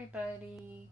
everybody.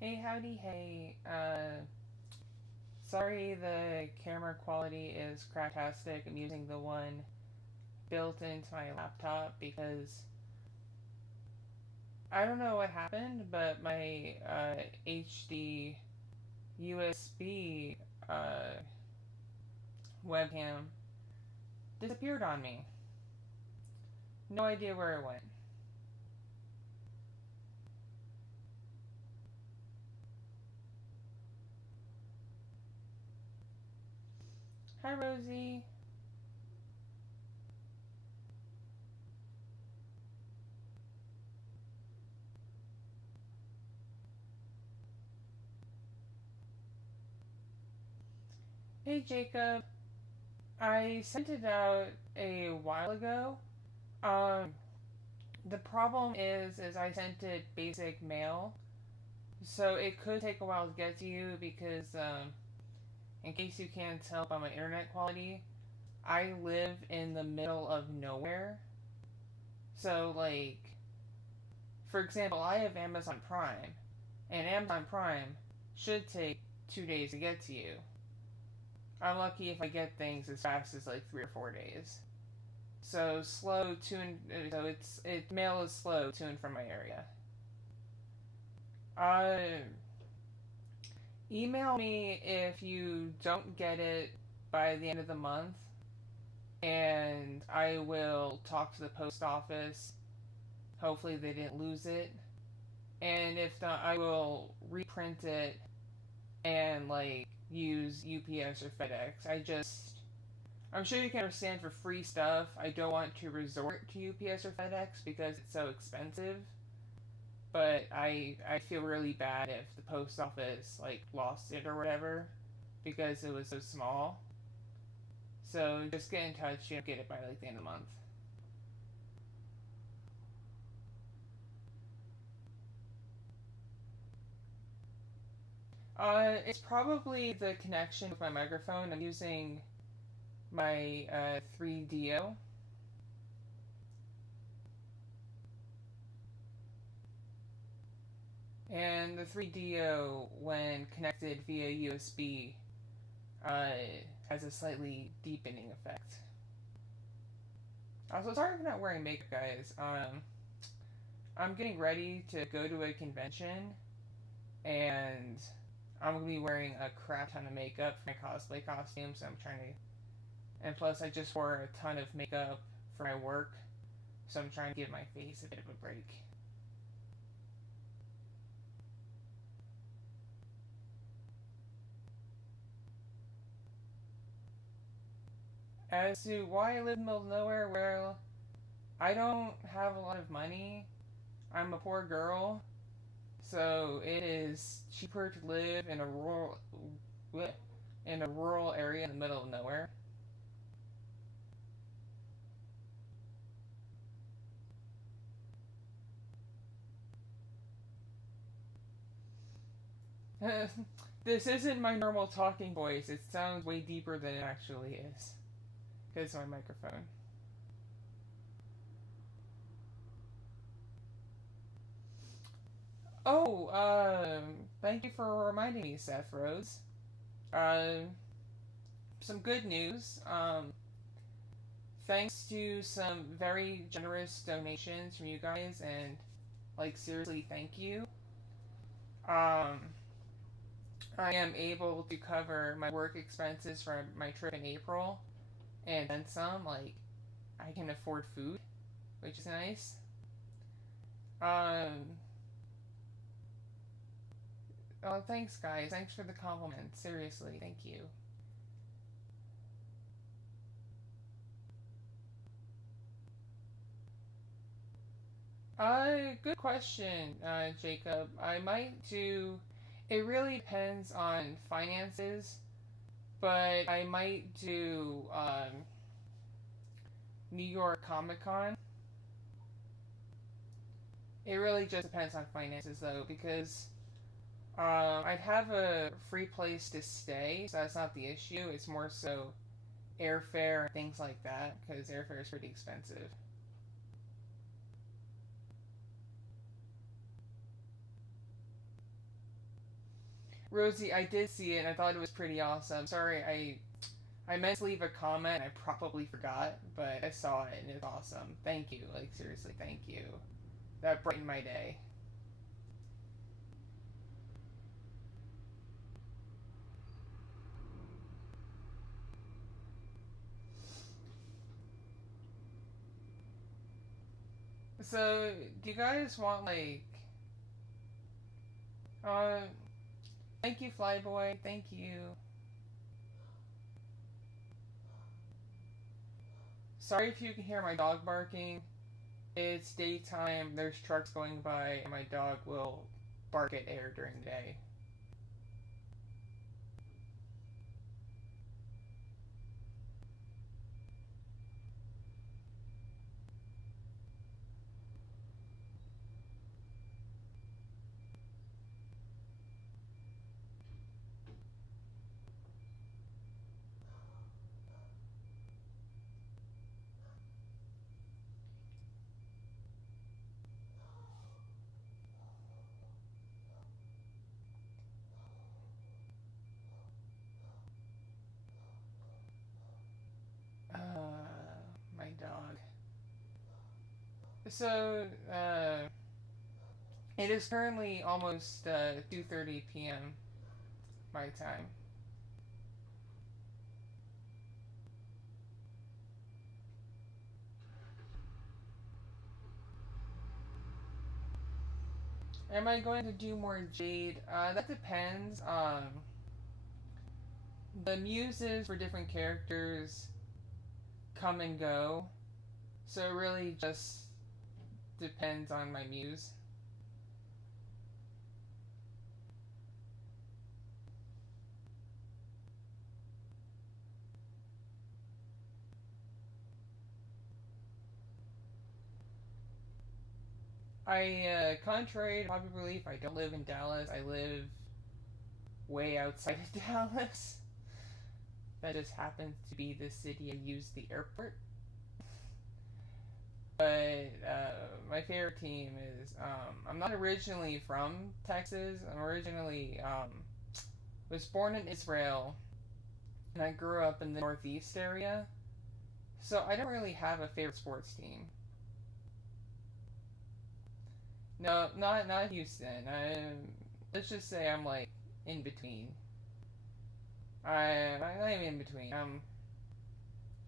Hey, howdy, hey. Sorry the camera quality is cracktastic. I'm using the one built into my laptop because I don't know what happened, but my HD USB webcam disappeared on me. No idea where it went. Hi, Rosie. Hey, Jacob. I sent it out a while ago. Um, the problem is I sent it basic mail, so it could take a while to get to you because, in case you can't tell by my internet quality, I live in the middle of nowhere. So, like, for example, I have Amazon Prime, and Amazon Prime should take 2 days to get to you. I'm lucky if I get things as fast as like 3 or 4 days. So slow to and so mail is slow to and from my area. Uh, Email me if you don't get it by the end of the month, and I will talk to the post office. Hopefully they didn't lose it, and if not, I will reprint it and like use UPS or FedEx. I'm sure you can understand for free stuff, I don't want to resort to UPS or FedEx because it's so expensive. But I feel really bad if the post office like lost it or whatever because it was so small. So just get in touch, get it by like the end of the month. It's probably the connection with my microphone. I'm using my 3DO. And the 3DO, when connected via USB, uh, has a slightly deepening effect. Also, sorry for not wearing makeup, guys. I'm getting ready to go to a convention, and I'm gonna be wearing a crap ton of makeup for my cosplay costume, so I'm trying to. And plus, I just wore a ton of makeup for my work, so I'm trying to give my face a bit of a break. As to why I live in the middle of nowhere, well, I don't have a lot of money. I'm a poor girl, so it is cheaper to live in a rural area in the middle of nowhere. This isn't my normal talking voice. It sounds way deeper than it actually is because of my microphone. Oh, thank you for reminding me, Seth Rose. Uh, some good news. Thanks to some very generous donations from you guys, and like seriously, thank you. Um, I am able to cover my work expenses for my trip in April, and then some. Like, I can afford food, which is nice. Um, oh, thanks, guys. Thanks for the compliment. Seriously, thank you. Good question, Jacob. I might do. It really depends on finances, but I might do New York Comic Con. It really just depends on finances, though, because I'd have a free place to stay, so that's not the issue. It's more so airfare and things like that, because airfare is pretty expensive. Rosie, I did see it and I thought it was pretty awesome. Sorry, I meant to leave a comment and I probably forgot, but I saw it and it's awesome. Thank you. Like seriously, thank you. That brightened my day. So, do you guys want like uh thank you Flyboy, thank you. Sorry if you can hear my dog barking. It's daytime, there's trucks going by, and my dog will bark at air during the day. My dog. So, it is currently almost 2:30 p.m. my time. Am I going to do more Jade? That depends. The muses for different characters come and go, so it really just depends on my muse. Contrary to popular belief, I don't live in Dallas. I live way outside of Dallas. That just happens to be the city I use the airport. But my favorite team is I'm not originally from Texas. I'm originally was born in Israel, and I grew up in the Northeast area. So I don't really have a favorite sports team. No, not Houston. Let's just say I'm like in between. I'm not even in between. I'm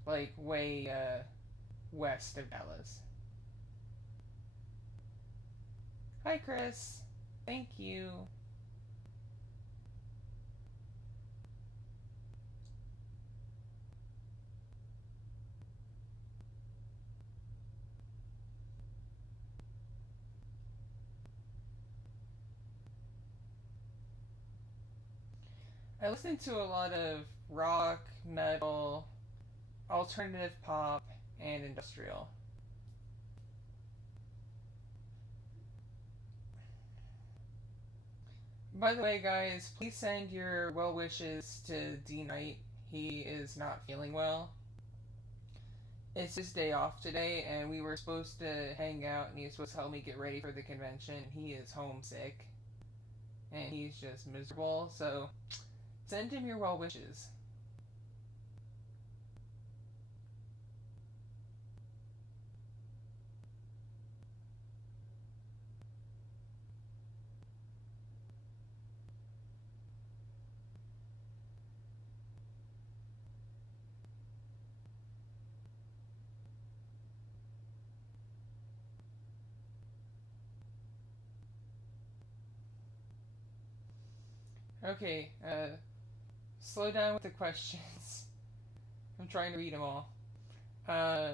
like way west of Dallas. Hi, Chris. Thank you. I listen to a lot of rock, metal, alternative pop, and industrial. By the way, guys, please send your well wishes to D Knight. He is not feeling well. It's his day off today, and we were supposed to hang out, and he was supposed to help me get ready for the convention. He is homesick, and he's just miserable, so send him your well wishes. Okay, slow down with the questions. I'm trying to read them all. Uh,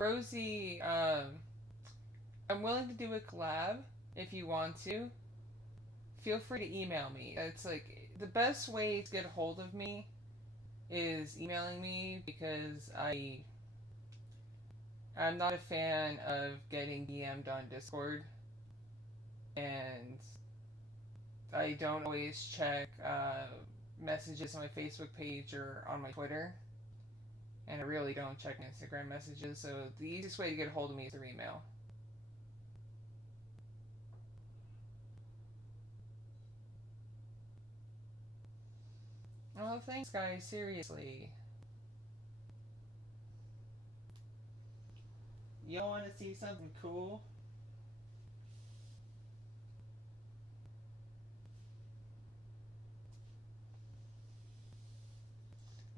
Rosie, I'm willing to do a collab if you want to. Feel free to email me. It's like the best way to get a hold of me is emailing me because I'm not a fan of getting DM'd on Discord, and I don't always check messages on my Facebook page or on my Twitter, and I really don't check Instagram messages, so the easiest way to get a hold of me is through email. Oh, thanks, guys. Seriously. Y'all want to see something cool?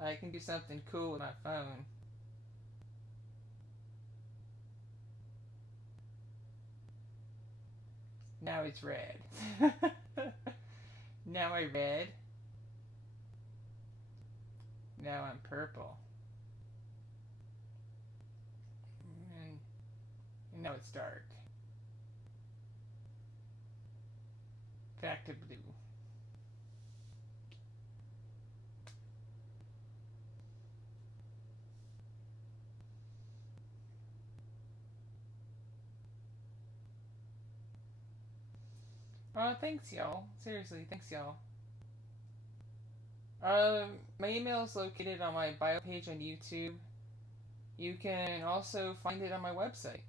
I can do something cool with my phone. Now it's red. Now I red. Now I'm purple. And now it's dark. Back to blue. Thanks, y'all. Seriously, thanks, y'all. My email is located on my bio page on YouTube. You can also find it on my website.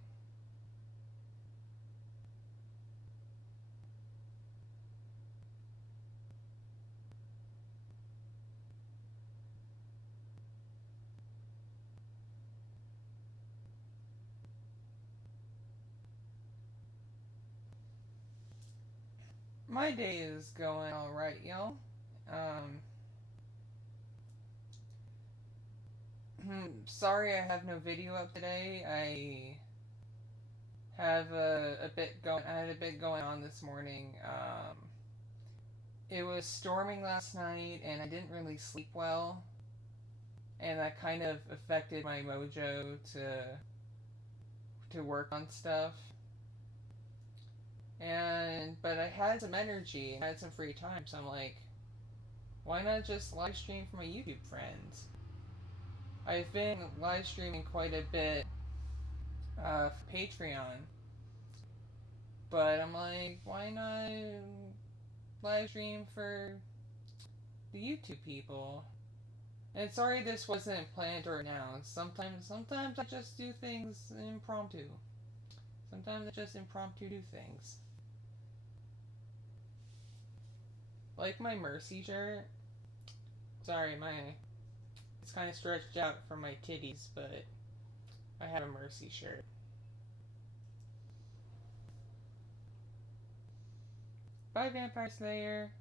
My day is going alright, y'all. Sorry I have no video up today. I had a bit going on this morning. It was storming last night, and I didn't really sleep well, and that kind of affected my mojo to work on stuff. But I had some energy and I had some free time, so I'm like, why not just live stream for my YouTube friends? I've been live streaming quite a bit for Patreon, but I'm like, why not live stream for the YouTube people? And sorry this wasn't planned or announced. Sometimes I just do things impromptu. Sometimes I just impromptu do things. Like my Mercy shirt. Sorry, it's kind of stretched out from my titties, but I have a Mercy shirt. Bye, Vampire Slayer.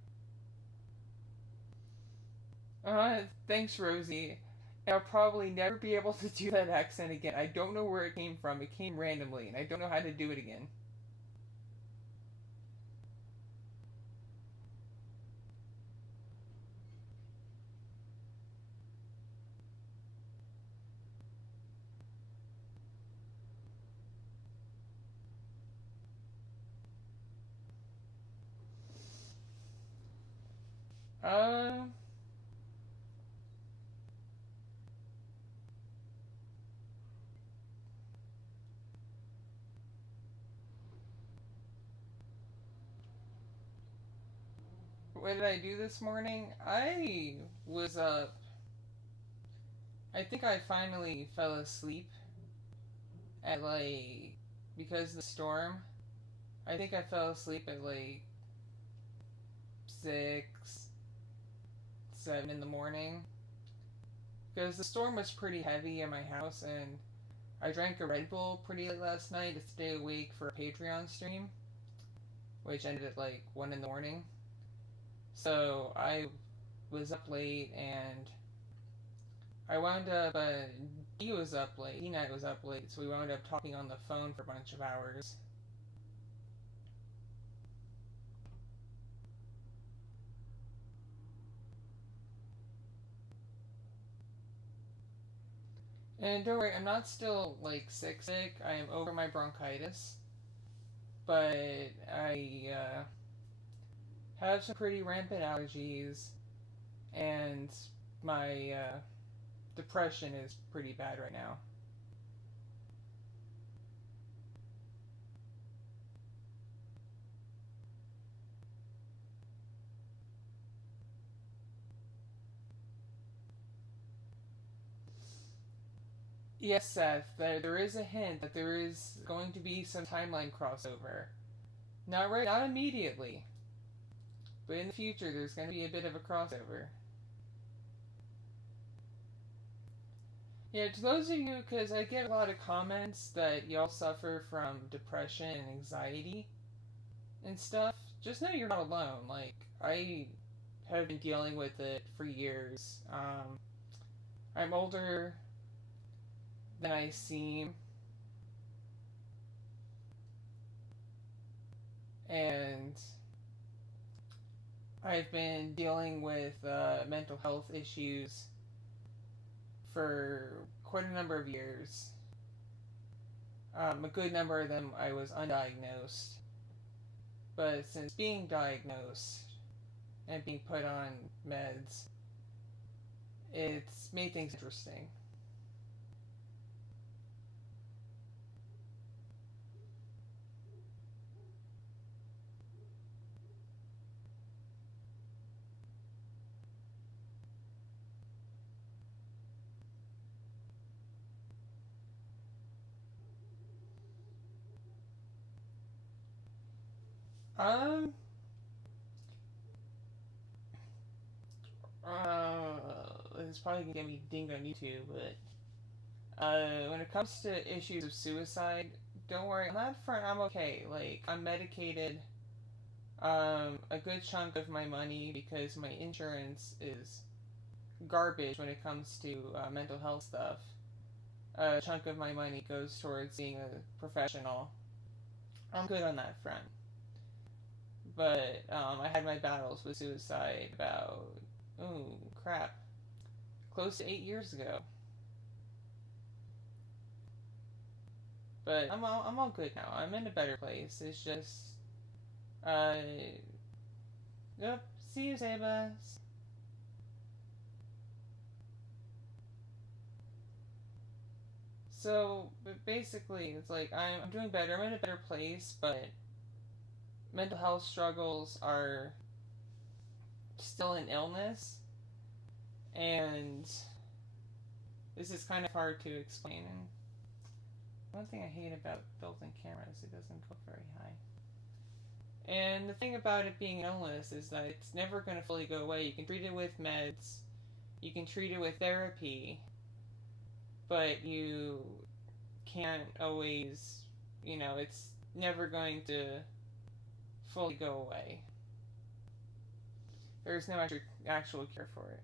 Thanks, Rosie. I'll probably never be able to do that accent again. I don't know where it came from. It came randomly, and I don't know how to do it again. Uh, what did I do this morning? I was up. I think I finally fell asleep at because of the storm. I think I fell asleep at 6, 7 in the morning. Because the storm was pretty heavy in my house, and I drank a Red Bull pretty late last night to stay awake for a Patreon stream, which ended at 1 in the morning. So I was up late, and I wound up, he was up late, he and I was up late, so we wound up talking on the phone for a bunch of hours. And don't worry, I'm not still like sick. I am over my bronchitis, but I have some pretty rampant allergies, and my depression is pretty bad right now. Yes, Seth, there is a hint that there is going to be some timeline crossover. Not immediately, but in the future there's going to be a bit of a crossover. Yeah, to those of you, because I get a lot of comments that y'all suffer from depression and anxiety and stuff, just know you're not alone. Like, I have been dealing with it for years. I'm older than I seem, and I've been dealing with mental health issues for quite a number of years. A good number of them I was undiagnosed. But since being diagnosed and being put on meds, it's made things interesting. Um, uh, it's probably gonna get me dinged on YouTube, but when it comes to issues of suicide, don't worry. On that front, I'm okay. Like, I'm medicated. A good chunk of my money, because my insurance is garbage when it comes to mental health stuff. A chunk of my money goes towards seeing a professional. I'm good on that front. But I had my battles with suicide about, oh crap, close to 8 years ago. But I'm all good now. I'm in a better place. It's just, uh, yep. See you, Zeba. So, but basically, it's like I'm doing better. I'm in a better place, but mental health struggles are still an illness, and this is kind of hard to explain. And one thing I hate about built-in cameras, it doesn't go very high. And the thing about it being an illness is that it's never going to fully go away. You can treat it with meds, you can treat it with therapy, but you can't always, it's never going to fully go away. There's no actual cure for it.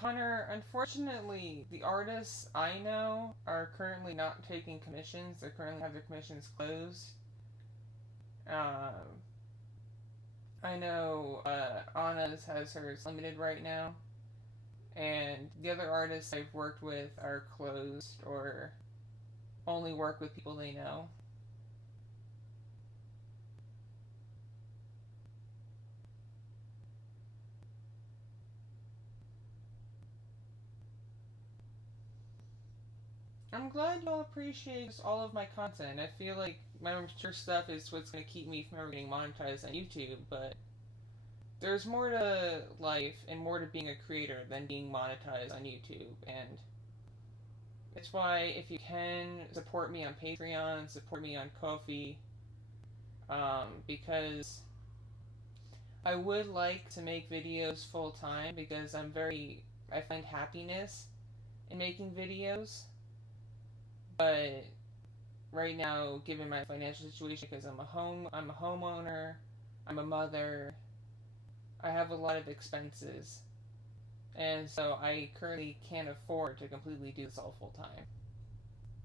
Connor, unfortunately, the artists I know are currently not taking commissions. They currently have their commissions closed. Um, I know Anna's has hers limited right now, and the other artists I've worked with are closed or only work with people they know. I'm glad y'all appreciate all of my content. I feel like my mature stuff is what's going to keep me from ever getting monetized on YouTube, but there's more to life and more to being a creator than being monetized on YouTube, and it's why if you can support me on Patreon, support me on Ko-fi, because I would like to make videos full time because I find happiness in making videos, but right now, given my financial situation, because I'm a homeowner, I'm a mother, I have a lot of expenses, and so I currently can't afford to completely do this all full time.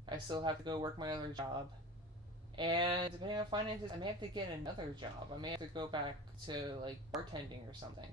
I still have to go work my other job, and depending on finances, I may have to get another job. I may have to go back to like bartending or something.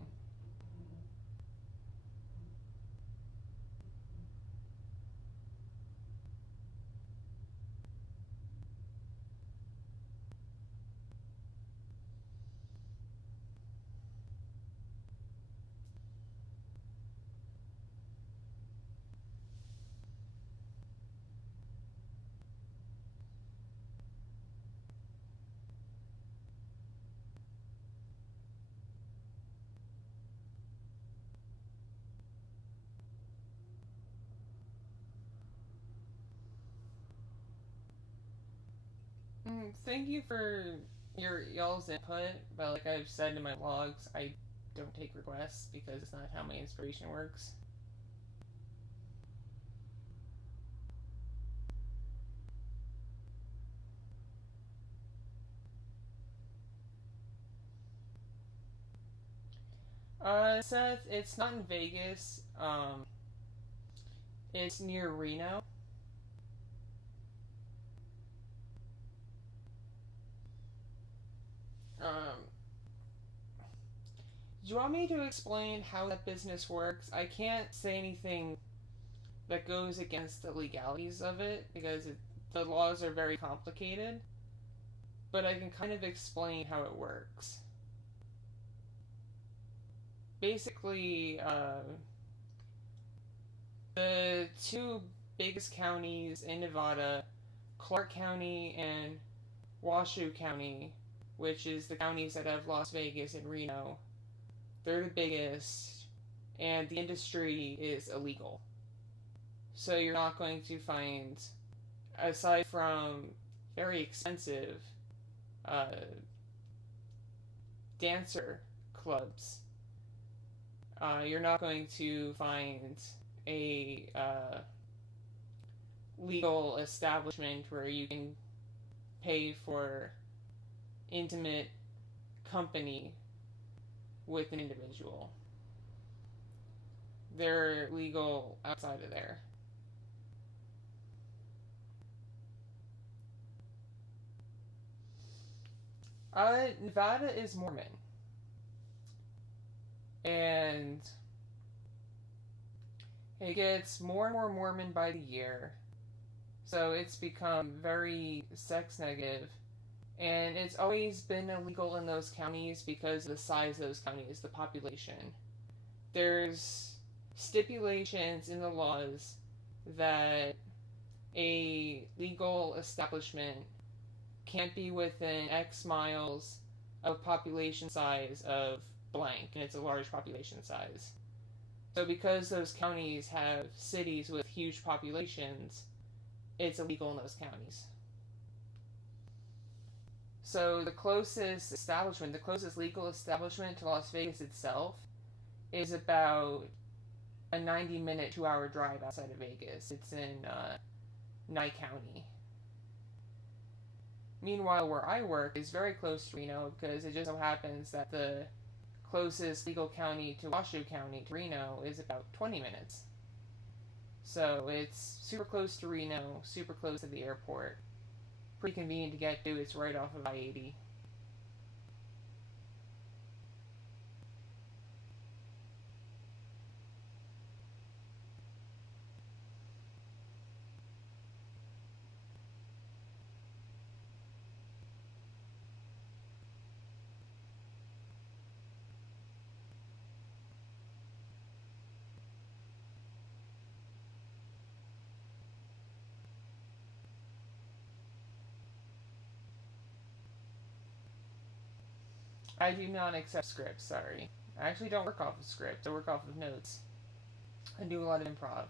Thank you for y'all's input, but like I've said in my vlogs, I don't take requests because it's not how my inspiration works. Seth, it's not in Vegas. It's near Reno. Um, do you want me to explain how that business works? I can't say anything that goes against the legalities of it because the laws are very complicated, but I can kind of explain how it works. Basically, the two biggest counties in Nevada, Clark County and Washoe County, which is the counties that have Las Vegas and Reno, they're the biggest, and the industry is illegal. So you're not going to find, aside from very expensive dancer clubs, you're not going to find a legal establishment where you can pay for intimate company with an individual. They're legal outside of there. Nevada is Mormon. And it gets more and more Mormon by the year. So it's become very sex negative. And it's always been illegal in those counties because of the size of those counties, the population. There's stipulations in the laws that a legal establishment can't be within X miles of population size of blank, and it's a large population size. So because those counties have cities with huge populations, it's illegal in those counties. So the closest establishment, the closest legal establishment to Las Vegas itself is about a 90-minute, 2-hour drive outside of Vegas. It's in Nye County. Meanwhile, where I work is very close to Reno because it just so happens that the closest legal county to Washoe County, to Reno, is about 20 minutes. So it's super close to Reno, super close to the airport. Pretty convenient to get to. It's right off of I-80. I do not accept scripts, sorry. I actually don't work off of scripts, I work off of notes. I do a lot of improv.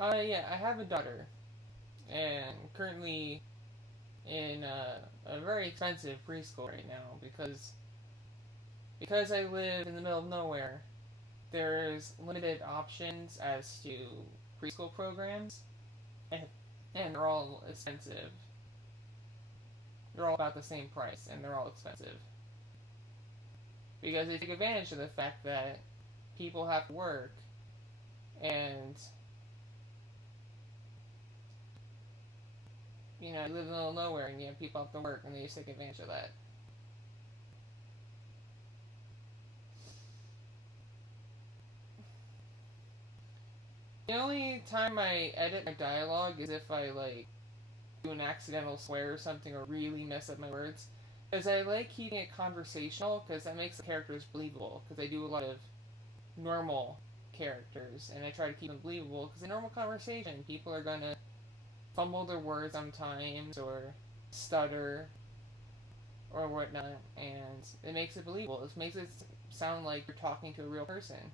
Yeah, I have a daughter, and currently in a very expensive preschool right now because I live in the middle of nowhere. there's limited options as to preschool programs, and, and they're all expensive. They're all about the same price, and they're all expensive. Because they take advantage of the fact that people have to work, and, you know, you live in the middle of nowhere, and you have people have to work, and they just take advantage of that. The only time I edit my dialogue is if I, like, do an accidental swear or something or really mess up my words. Because I like keeping it conversational, because that makes the characters believable. Because I do a lot of normal characters, and I try to keep them believable. Because in normal conversation, people are gonna fumble their words sometimes, or stutter, or whatnot, and it makes it believable. It makes it sound like you're talking to a real person.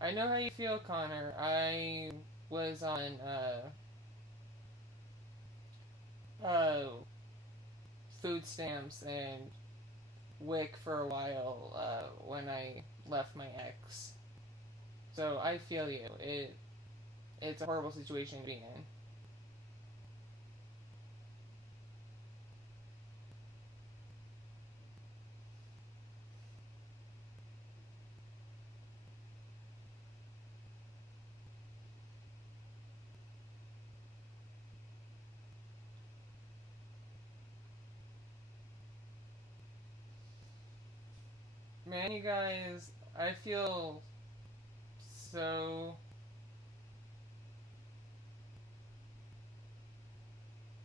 I know how you feel, Connor. I was on uh, food stamps and WIC for a while when I left my ex. So I feel you. It's a horrible situation to be in. Man, you guys, I feel so.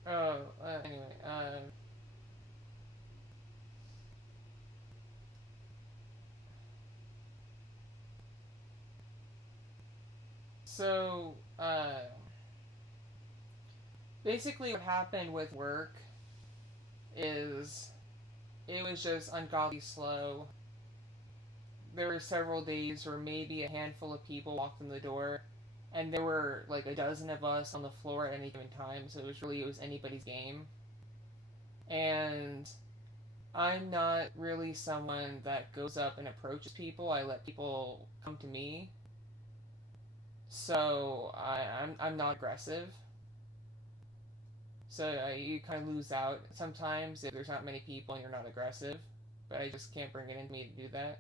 Oh, anyway, so, basically what happened with work is it was just ungodly slow. There were several days where maybe a handful of people walked in the door, and there were like a dozen of us on the floor at any given time, so it was anybody's game. And I'm not really someone that goes up and approaches people. I let people come to me. So I'm not aggressive. So you kind of lose out sometimes if there's not many people and you're not aggressive. But I just can't bring it into me to do that.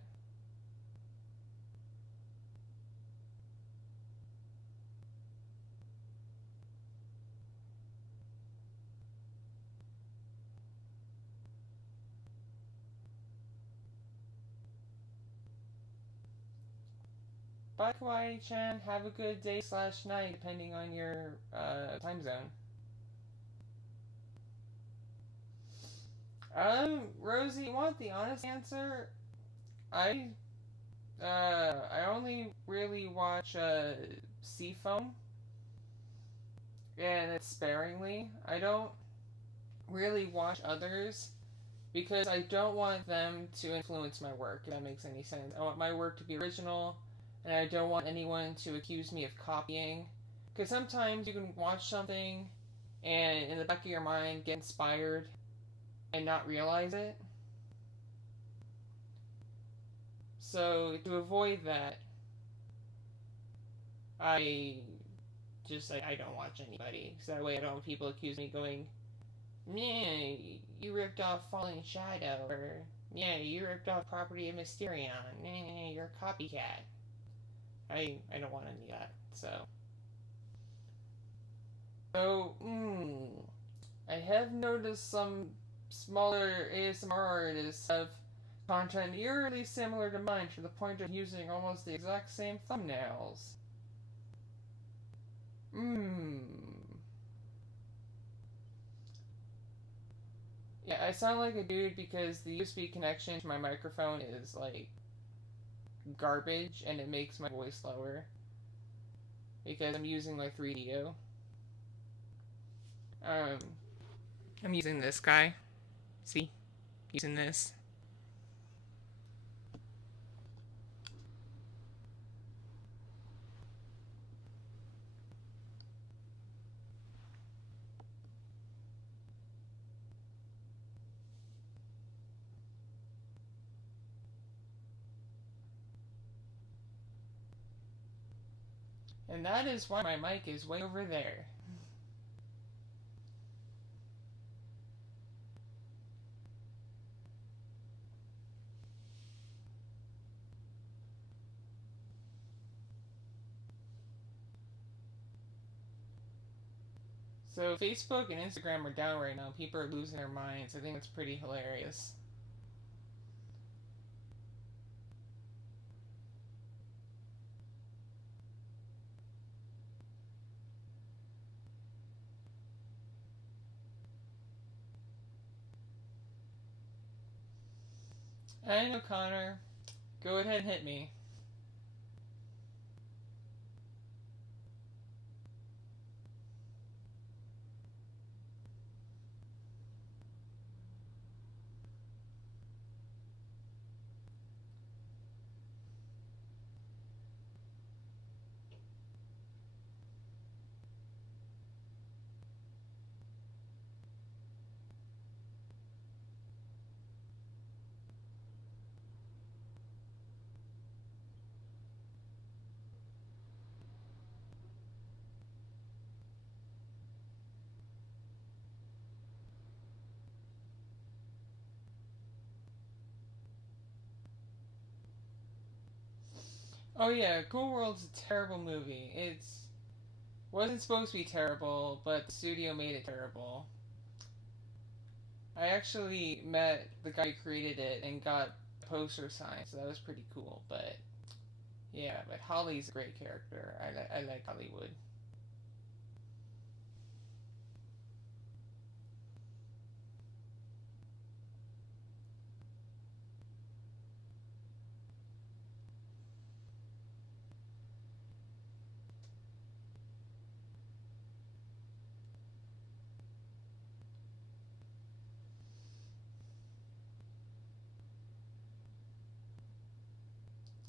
Bye, Kawaii-chan. Have a good day/night, depending on your time zone. Rosie, you want the honest answer? I I only really watch Seafoam, and it's sparingly. I don't really watch others because I don't want them to influence my work, if that makes any sense. I want my work to be original, and I don't want anyone to accuse me of copying. Because sometimes you can watch something and in the back of your mind get inspired and not realize it. So to avoid that, I I don't watch anybody. So that way I don't have people accuse me going, yeah, you ripped off Falling Shadow, or yeah, you ripped off Property of Mysterion. You're a copycat. I don't want any of that. So, I have noticed some smaller ASMR artists have content eerily similar to mine to the point of using almost the exact same thumbnails. Yeah, I sound like a dude because the USB connection to my microphone is like garbage and it makes my voice lower because I'm using my 3DO. I'm using this guy. See? Using this. And that is why my mic is way over there. So Facebook and Instagram are down right now. People are losing their minds. I think it's pretty hilarious. I know, Connor. Go ahead and hit me. Oh yeah, Cool World's a terrible movie. It's wasn't supposed to be terrible, but the studio made it terrible. I actually met the guy who created it and got a poster signed, so that was pretty cool. But yeah, but Holly's a great character. I like Hollywood.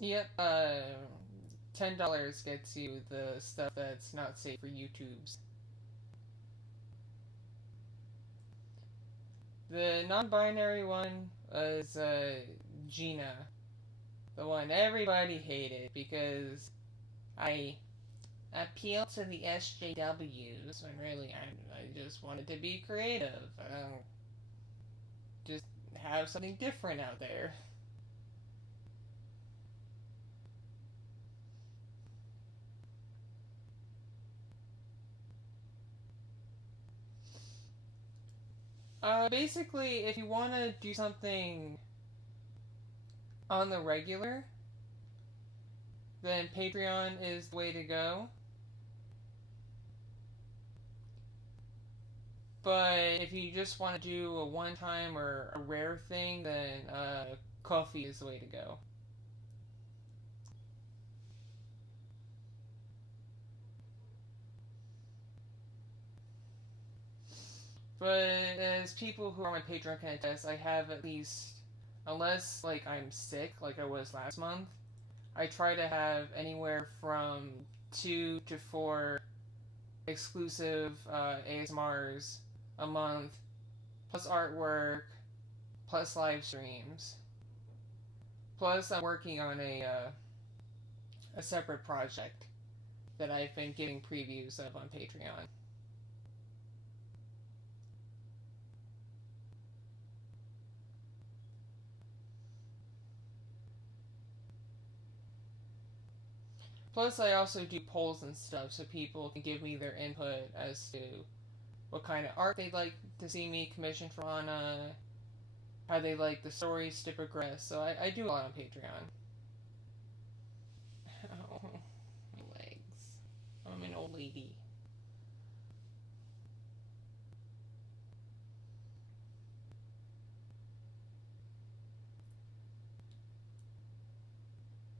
Yep. $10 gets you the stuff that's not safe for YouTube's. The non-binary one was Gina, the one everybody hated because I appeal to the SJWs when really I just wanted to be creative. Just have something different out there. Basically, if you want to do something on the regular, then Patreon is the way to go. But if you just want to do a one-time or a rare thing, then Coffee is the way to go. But as people who are on my Patreon can attest, I have at least, unless like I'm sick, like I was last month, I try to have anywhere from 2 to 4 exclusive ASMRs a month, plus artwork, plus live streams. Plus, I'm working on a separate project that I've been giving previews of on Patreon. Plus, I also do polls and stuff so people can give me their input as to what kind of art they'd like to see me commission from Anna, how they like the stories to progress. So I do a lot on Patreon. Oh, my legs. I'm an old lady.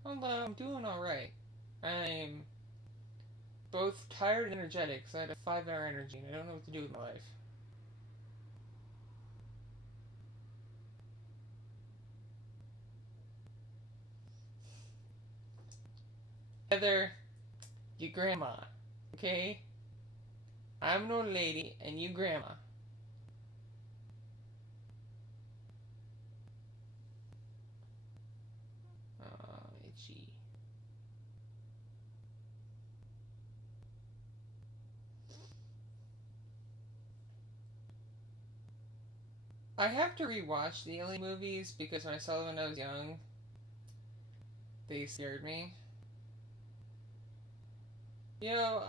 Although I'm doing alright. I'm both tired and energetic because I had a 5-hour energy and I don't know what to do with my life. Heather, you grandma, okay? I'm an old lady and you grandma. Oh, itchy. I have to rewatch the Alien movies because when I saw them when I was young, they scared me. You know,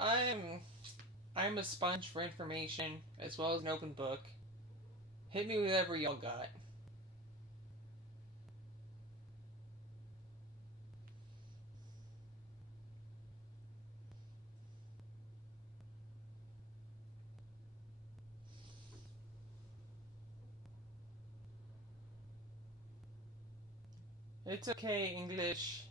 I'm a sponge for information as well as an open book. Hit me with whatever y'all got. It's okay, English.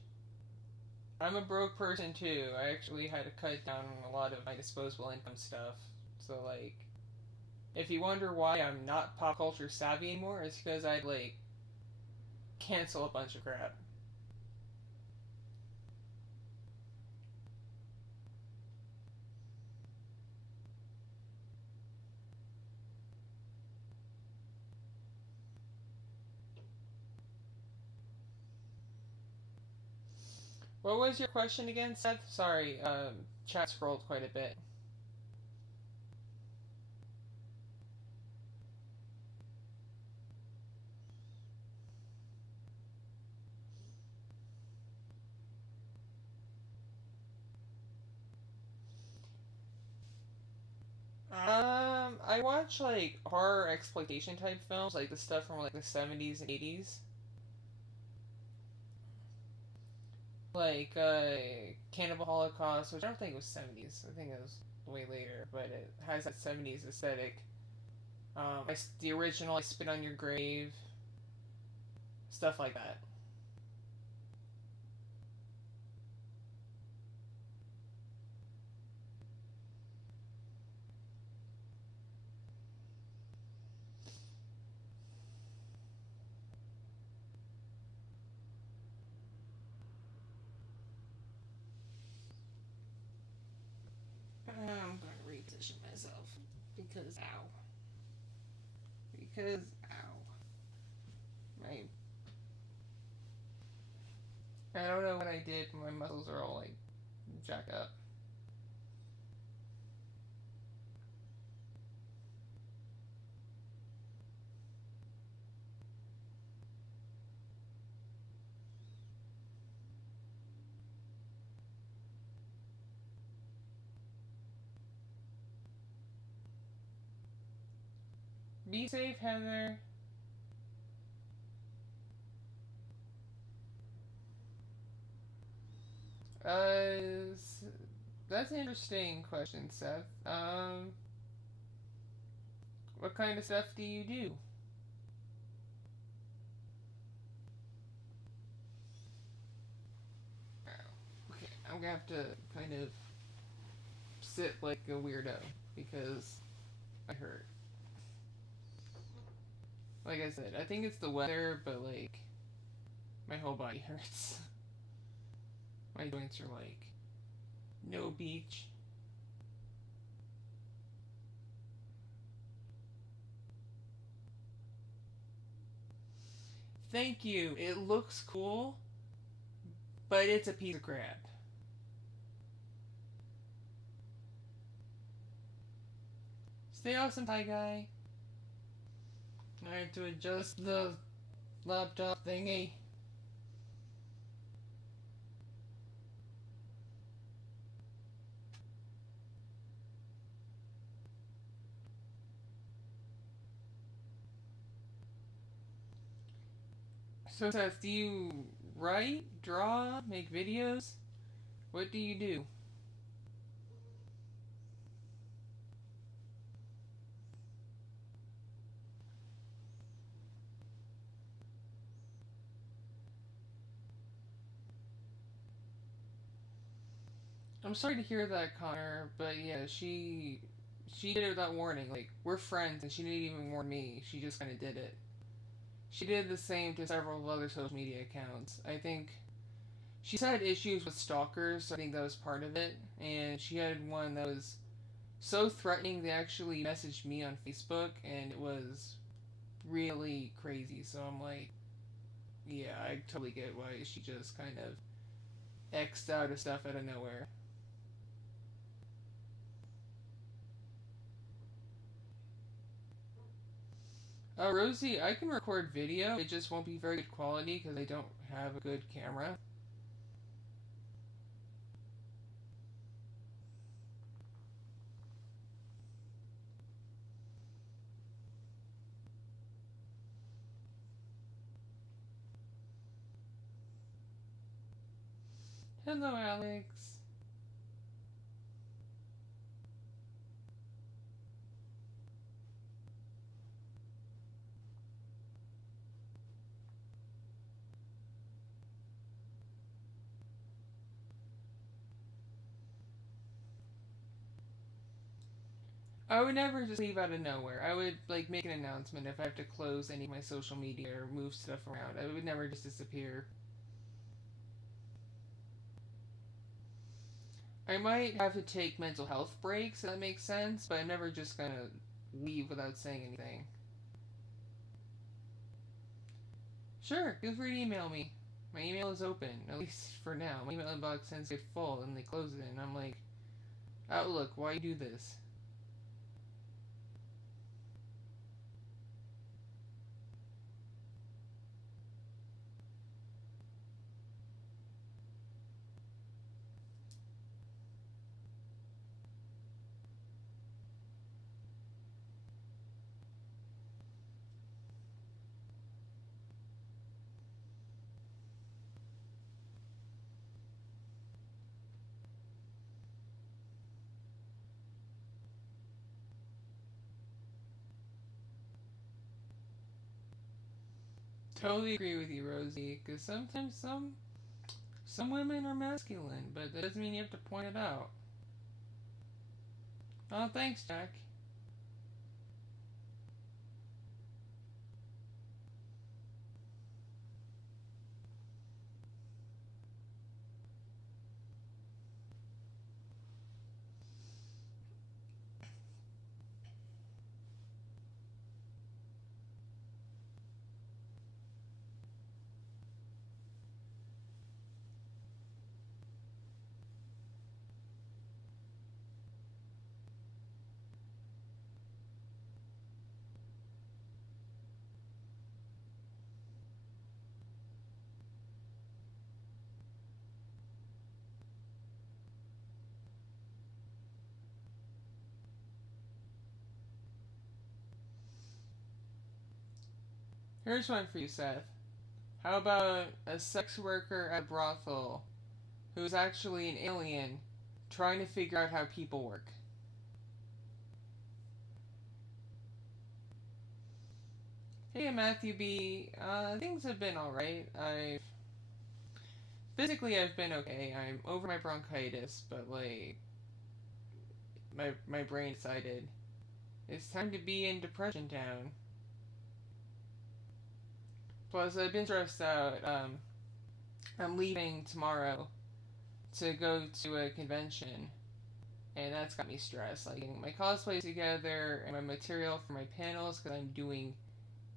I'm a broke person too. I actually had to cut down a lot of my disposable income stuff. So like, if you wonder why I'm not pop culture savvy anymore, it's because I'd like cancel a bunch of crap. What was your question again, Seth? Sorry, chat scrolled quite a bit. I watch like horror exploitation type films, like the stuff from like the 70s and 80s. Like, Cannibal Holocaust, which I don't think it was 70s. I think it was way later, but it has that 70s aesthetic. The original, I Spit on Your Grave, stuff like that. I'm gonna reposition myself because ow. Because ow. My I don't know what I did. My muscles are all like jack up. Be safe, Heather. Uh, that's an interesting question, Seth. What kind of stuff do you do? Okay, I'm gonna have to kind of sit like a weirdo because I hurt. Like I said, I think it's the weather, but like my whole body hurts. My joints are like no beach. Thank you. It looks cool, but it's a piece of crap. Stay awesome, Thai guy. I have to adjust the laptop thingy. So, Seth, do you write, draw, make videos? What do you do? I'm sorry to hear that, Connor, but yeah, she did it without warning. Like, we're friends, and she didn't even warn me. She just kind of did it. She did the same to several other social media accounts. I think she's had issues with stalkers, so I think that was part of it. And she had one that was so threatening they actually messaged me on Facebook, and it was really crazy. So I'm like, yeah, I totally get why she just kind of X'd out of stuff out of nowhere. Rosie, I can record video. It just won't be very good quality because I don't have a good camera. Hello, Alex. I would never just leave out of nowhere. I would like make an announcement if I have to close any of my social media or move stuff around. I would never just disappear. I might have to take mental health breaks, if that makes sense, but I'm never just gonna leave without saying anything. Sure, feel free to email me. My email is open, at least for now. My email inbox tends to get full and they close it, and I'm like, Outlook, why you do this? Totally agree with you, Rosie, because sometimes some women are masculine, but that doesn't mean you have to point it out. Oh, thanks, Jack. Here's one for you, Seth. How about a sex worker at a brothel who's actually an alien trying to figure out how people work? Hey, Matthew B. Things have been alright. Physically, I've been okay. I'm over my bronchitis, but, like, my brain decided it's time to be in Depression Town. Plus, I've been stressed out. I'm leaving tomorrow to go to a convention, and that's got me stressed. Like, getting my cosplays together and my material for my panels, because I'm doing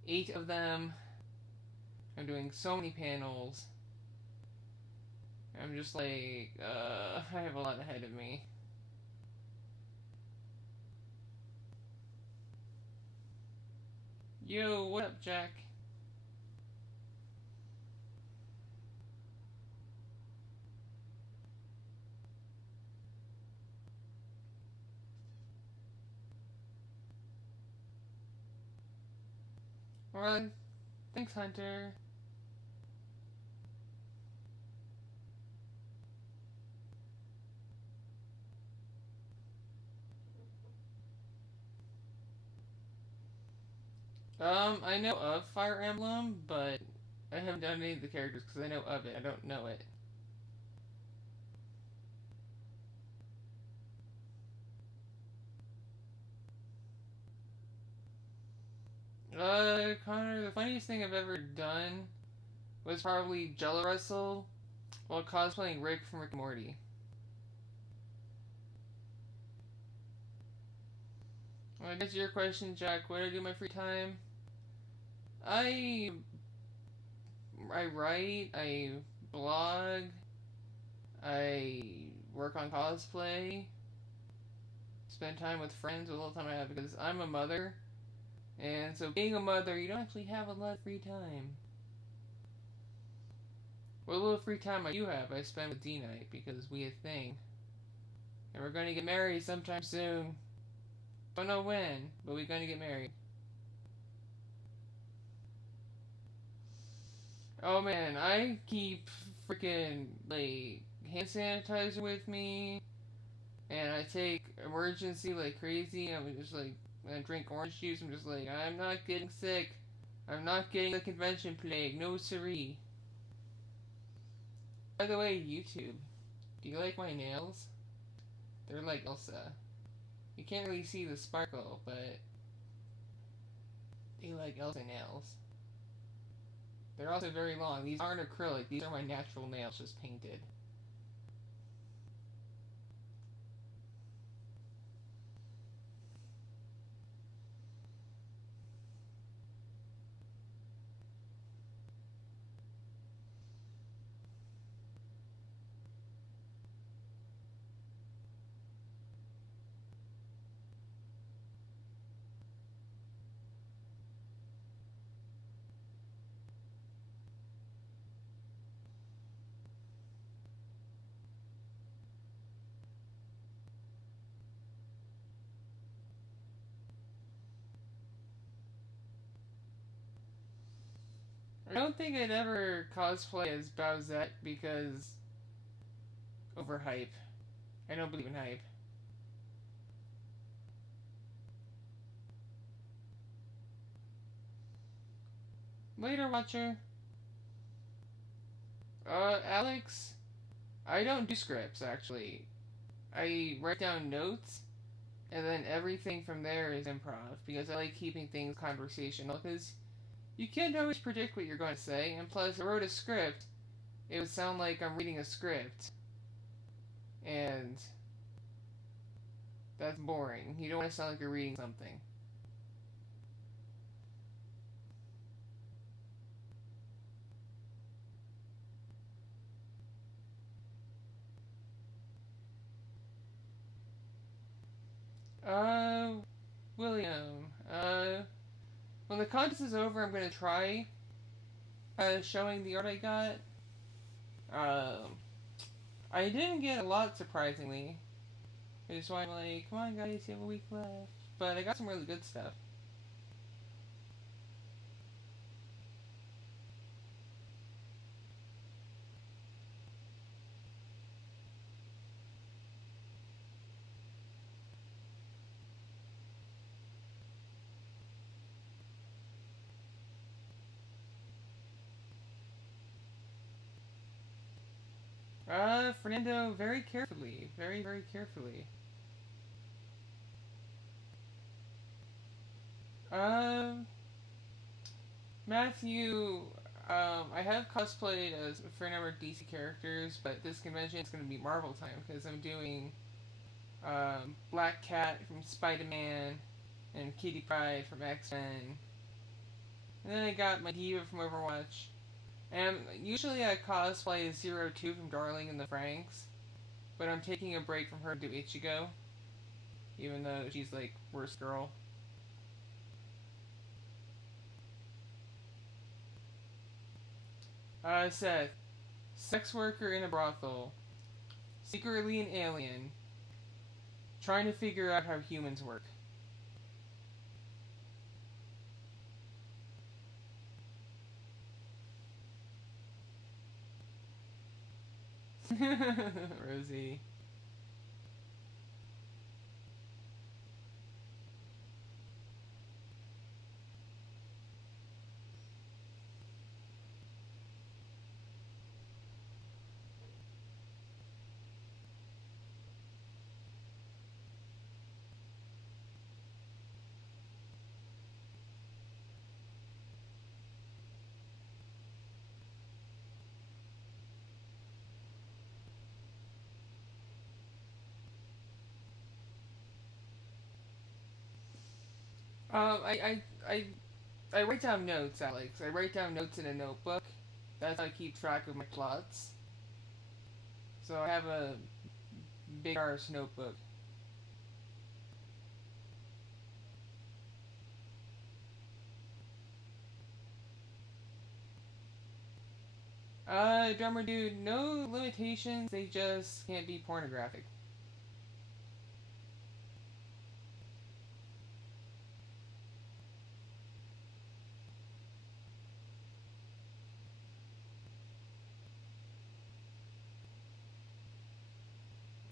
8 of them. I'm doing so many panels. I'm just like, I have a lot ahead of me. Yo, what up, Jack? Alright, thanks, Hunter. I know of Fire Emblem, but I haven't done any of the characters because I know of it. I don't know it. Connor, the funniest thing I've ever done was probably Jello Wrestle while cosplaying Rick from Rick and Morty. Well, I guess your question, Jack, what do I do in my free time? I I write, I blog, I work on cosplay, spend time with friends with all the time I have because I'm a mother And so being a mother, you don't actually have a lot of free time. What little free time I do have, I spend with D-Night because we a thing. And we're going to get married sometime soon. Don't know when, but we're going to get married. Oh man, I keep freaking, like, hand sanitizer with me. And I take emergency like crazy. I'm just like, when I drink orange juice, I'm just like, I'm not getting sick. I'm not getting the convention plague. No siree. By the way, YouTube, do you like my nails? They're like Elsa. You can't really see the sparkle, but they like Elsa nails. They're also very long. These aren't acrylic. These are my natural nails, just painted. I don't think I'd ever cosplay as Bowsette because overhype. I don't believe in hype. Later, Watcher. Alex, I don't do scripts actually. I write down notes, and then everything from there is improv because I like keeping things conversational. Because you can't always predict what you're going to say, and plus, I wrote a script. It would sound like I'm reading a script, and that's boring. You don't want to sound like you're reading something. Uh, William. When the contest is over, I'm gonna try showing the art I got. Um, I didn't get a lot, surprisingly. Which is why I'm like, come on, guys, you have a week left. But I got some really good stuff. Fernando, very carefully. Very, very carefully. Um, Matthew, I have cosplayed as a fair number of DC characters, but this convention is going to be Marvel time because I'm doing Black Cat from Spider-Man and Kitty Pryde from X-Men. And then I got my diva from Overwatch. And usually I cosplay as Zero Two from Darling in the Franxx, but I'm taking a break from her to do Ichigo, even though she's like worst girl. Seth, sex worker in a brothel, secretly an alien, trying to figure out how humans work. Rosie. I write down notes, Alex. I write down notes in a notebook. That's how I keep track of my plots. So I have a big arse notebook. Drummer dude, no limitations, they just can't be pornographic.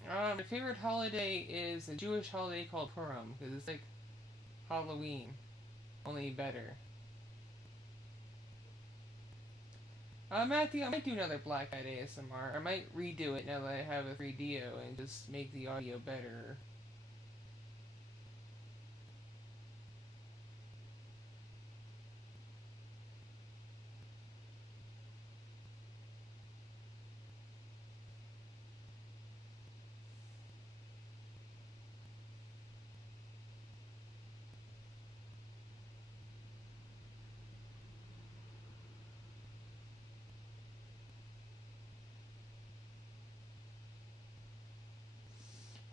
My favorite holiday is a Jewish holiday called Purim, because it's like Halloween, only better. Matthew, I might do another Black Eyed ASMR. I might redo it now that I have a 3DO and just make the audio better.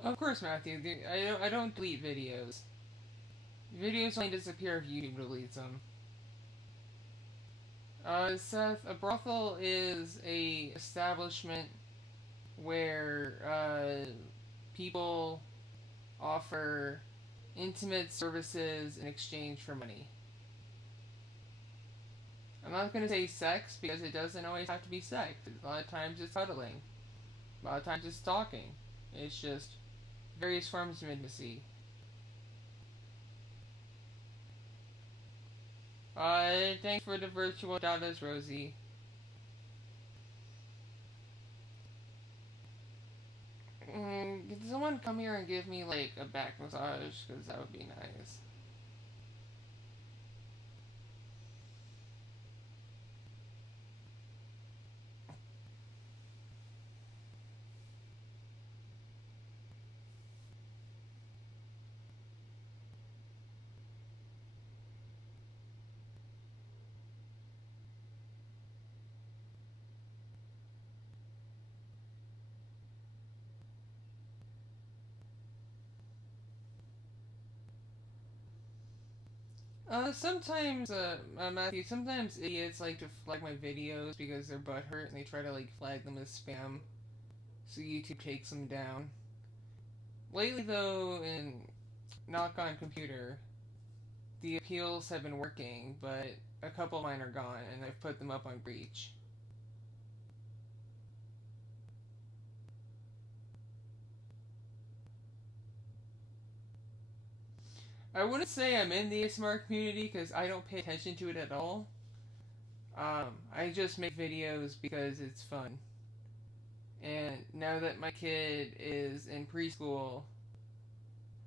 Of course, Matthew. I don't delete videos. Videos only disappear if YouTube deletes them. Seth, a brothel is a establishment where people offer intimate services in exchange for money. I'm not going to say sex because it doesn't always have to be sex. A lot of times it's cuddling. A lot of times it's talking. It's just various forms of intimacy. Thanks for the virtual datas, Rosie. Can someone come here and give me, like, a back massage? Because that would be nice. Sometimes, Matthew, sometimes idiots like to flag my videos because they're butthurt and they try to, like, flag them as spam. So YouTube takes them down. Lately, though, in Knock on Computer, the appeals have been working, but a couple of mine are gone, and I've put them up on Breach. I wouldn't say I'm in the ASMR community because I don't pay attention to it at all. I just make videos because it's fun. And now that my kid is in preschool,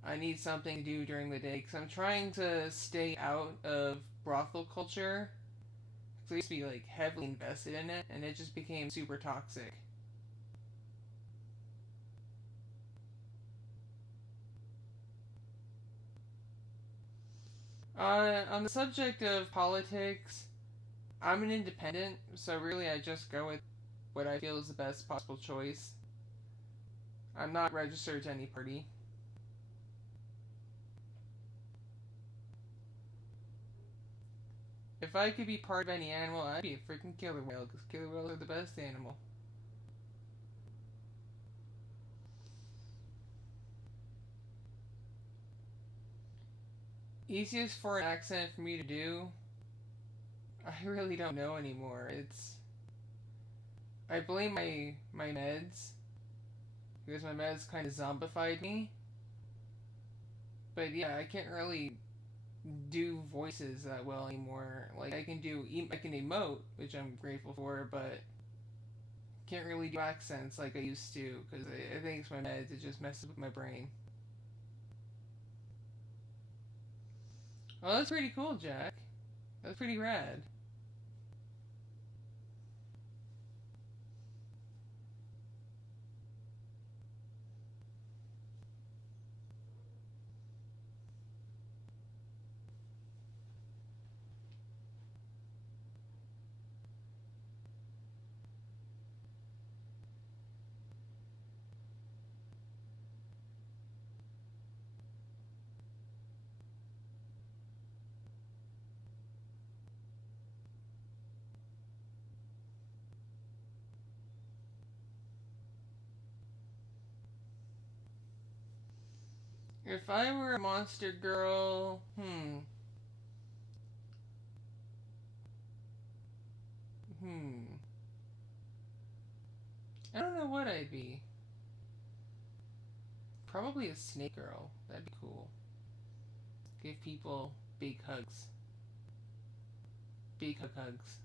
I need something to do during the day because I'm trying to stay out of brothel culture. So I used to be like heavily invested in it, and it just became super toxic. On the subject of politics, I'm an independent, so really I just go with what I feel is the best possible choice. I'm not registered to any party. If I could be part of any animal, I'd be a freaking killer whale, because killer whales are the best animal. Easiest foreign accent for me to do? I really don't know anymore. I blame my meds, because my meds kind of zombified me. But yeah, I can't really do voices that well anymore. Like I can emote, which I'm grateful for, but can't really do accents like I used to because I think it's my meds. It just messes with my brain. Well, that's pretty cool, Jack. That's pretty rad. If I were a monster girl, hmm. I don't know what I'd be. Probably a snake girl. That'd be cool. Give people big hugs. Big hugs.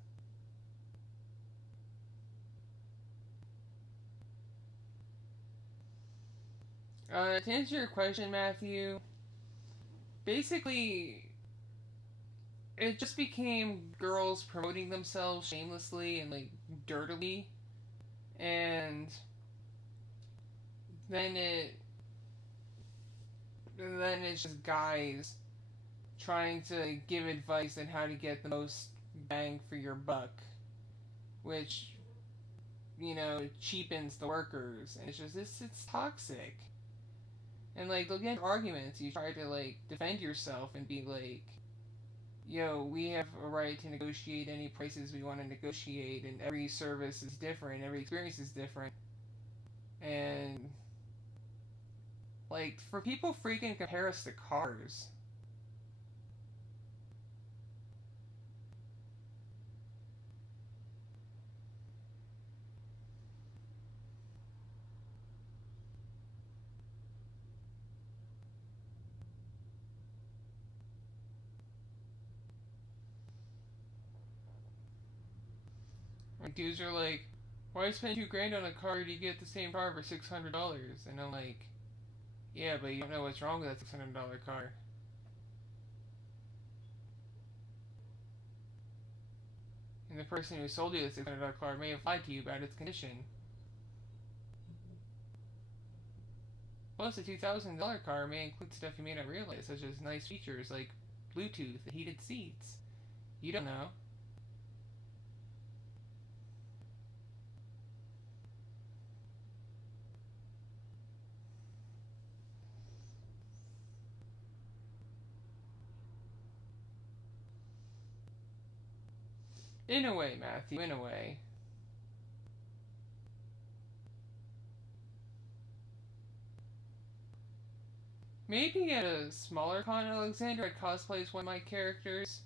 To answer your question, Matthew, basically, it just became girls promoting themselves shamelessly and like dirtily, and then it then it's just guys trying to give advice on how to get the most bang for your buck, which cheapens the workers, and it's toxic. And like they'll get into arguments. You try to like defend yourself and be like, "Yo, we have a right to negotiate any prices we want to negotiate, and every service is different, every experience is different." And like for people freaking compare us to cars. Like dudes are like, "Why spend $2,000 on a car? Do you get the same car for $600?" And I'm like, "Yeah, but you don't know what's wrong with that $600 car." And the person who sold you the $600 car may have lied to you about its condition. Plus, a $2,000 car may include stuff you may not realize, such as nice features like Bluetooth and heated seats. You don't know. In a way, Matthew, in a way. Maybe at a smaller con in Alexander, I'd cosplay as one of my characters.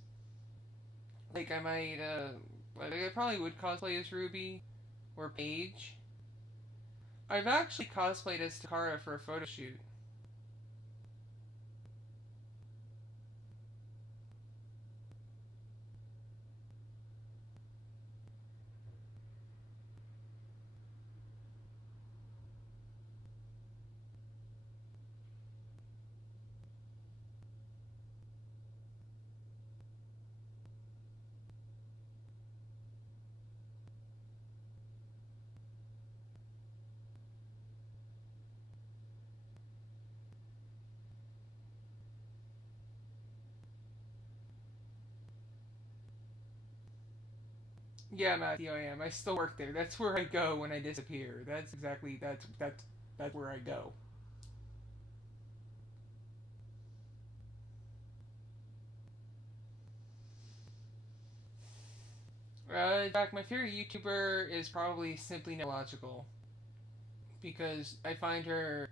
Like, I probably would cosplay as Ruby or Paige. I've actually cosplayed as Takara for a photo shoot. Yeah, Matthew, I am. I still work there. That's where I go when I disappear. That's where I go. In fact, my favorite YouTuber is probably Simply Neurological because I find her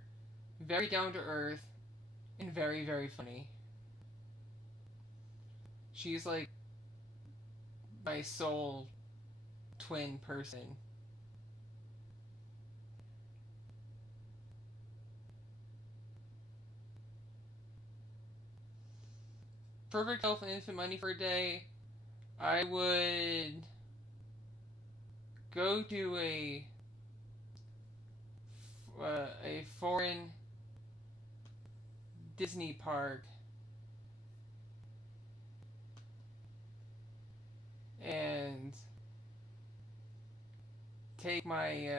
very down to earth and very, very funny. She's like my soul twin person. Perfect health and infinite money for a day. I would go to a foreign Disney park and take my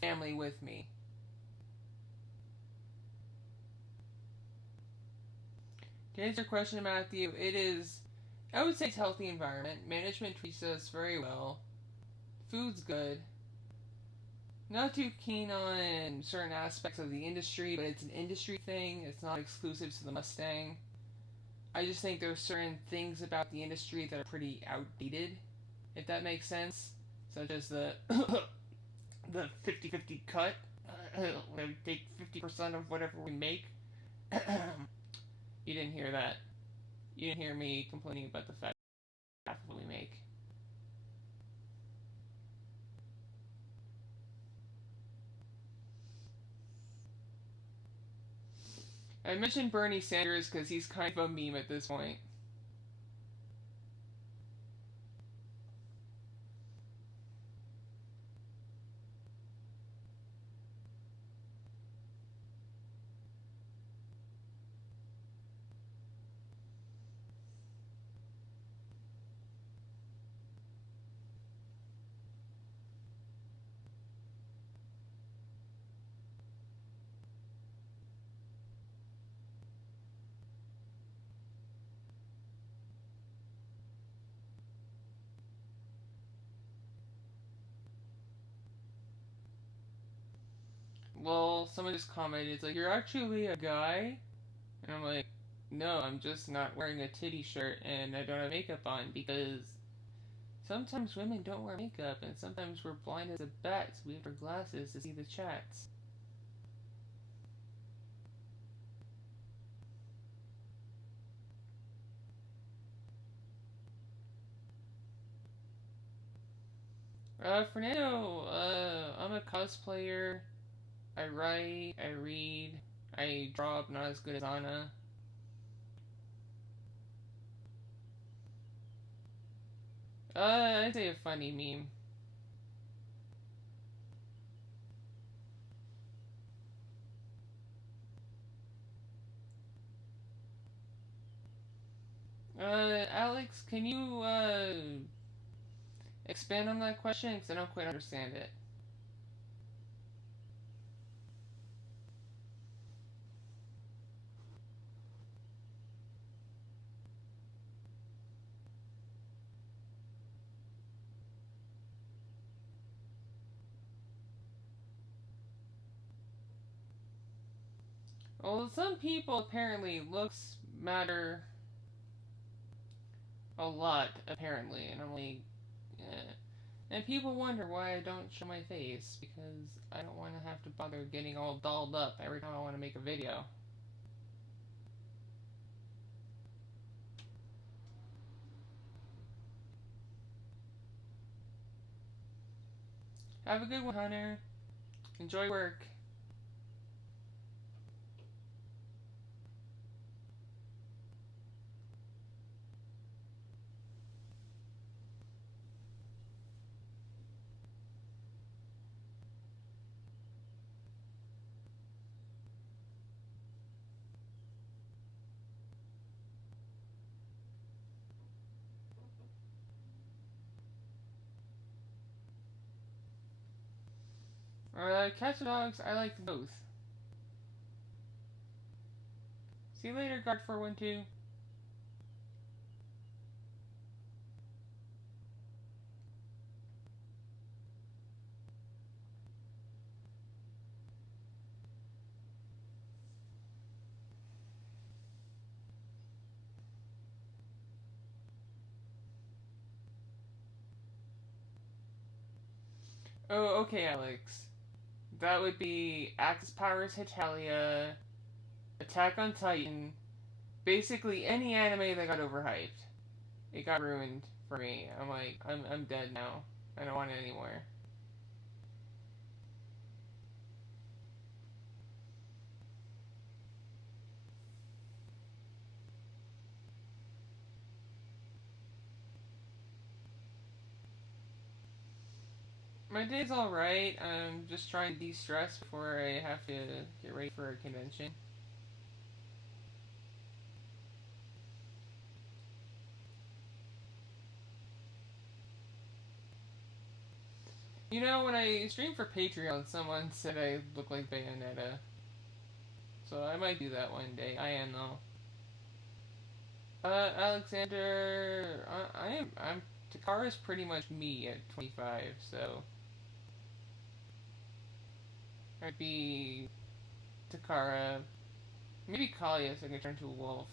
family with me. To answer your question, Matthew, it is, I would say it's a healthy environment. Management treats us very well. Food's good. Not too keen on certain aspects of the industry, but it's an industry thing. It's not exclusive to the Mustang. I just think there's certain things about the industry that are pretty outdated, if that makes sense. Such as the the 50-50 cut. We take 50% of whatever we make You didn't hear that. You didn't hear me complaining about the fact that half of what we make. I mentioned Bernie Sanders because he's kind of a meme at this point. Well, someone just commented, it's like, you're actually a guy? And I'm like, no, I'm just not wearing a titty shirt and I don't have makeup on because sometimes women don't wear makeup and sometimes we're blind as a bat, so we have our glasses to see the chats. Fernando, I'm a cosplayer. I write, I read, I draw up not as good as Anna. I'd say a funny meme. Alex, can you, expand on that question? Because I don't quite understand it. Well, some people apparently looks matter a lot, apparently, and I'm like, eh. And people wonder why I don't show my face, because I don't want to have to bother getting all dolled up every time I want to make a video. Have a good one, Hunter. Enjoy work. Cats or dogs, I like both. See you later, Guard 412. Oh, okay, Alex. That would be Axis Powers Hetalia, Attack on Titan, basically any anime that got overhyped. It got ruined for me. I'm like, I'm dead now. I don't want it anymore. My day's alright. I'm just trying to de-stress before I have to get ready for a convention. You know, when I streamed for Patreon, someone said I look like Bayonetta. So I might do that one day. I am though. Alexander, I'm Takara's pretty much me at 25, so I'd be Takara, maybe Kalia so I can turn to a wolf.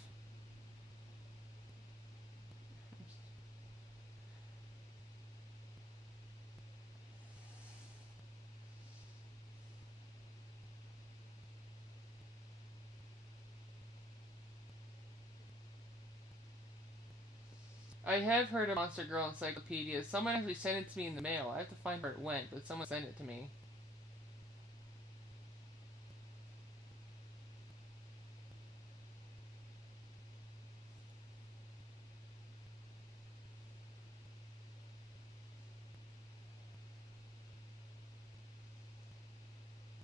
I have heard of Monster Girl Encyclopedia. Someone actually sent it to me in the mail. I have to find where it went, but someone sent it to me.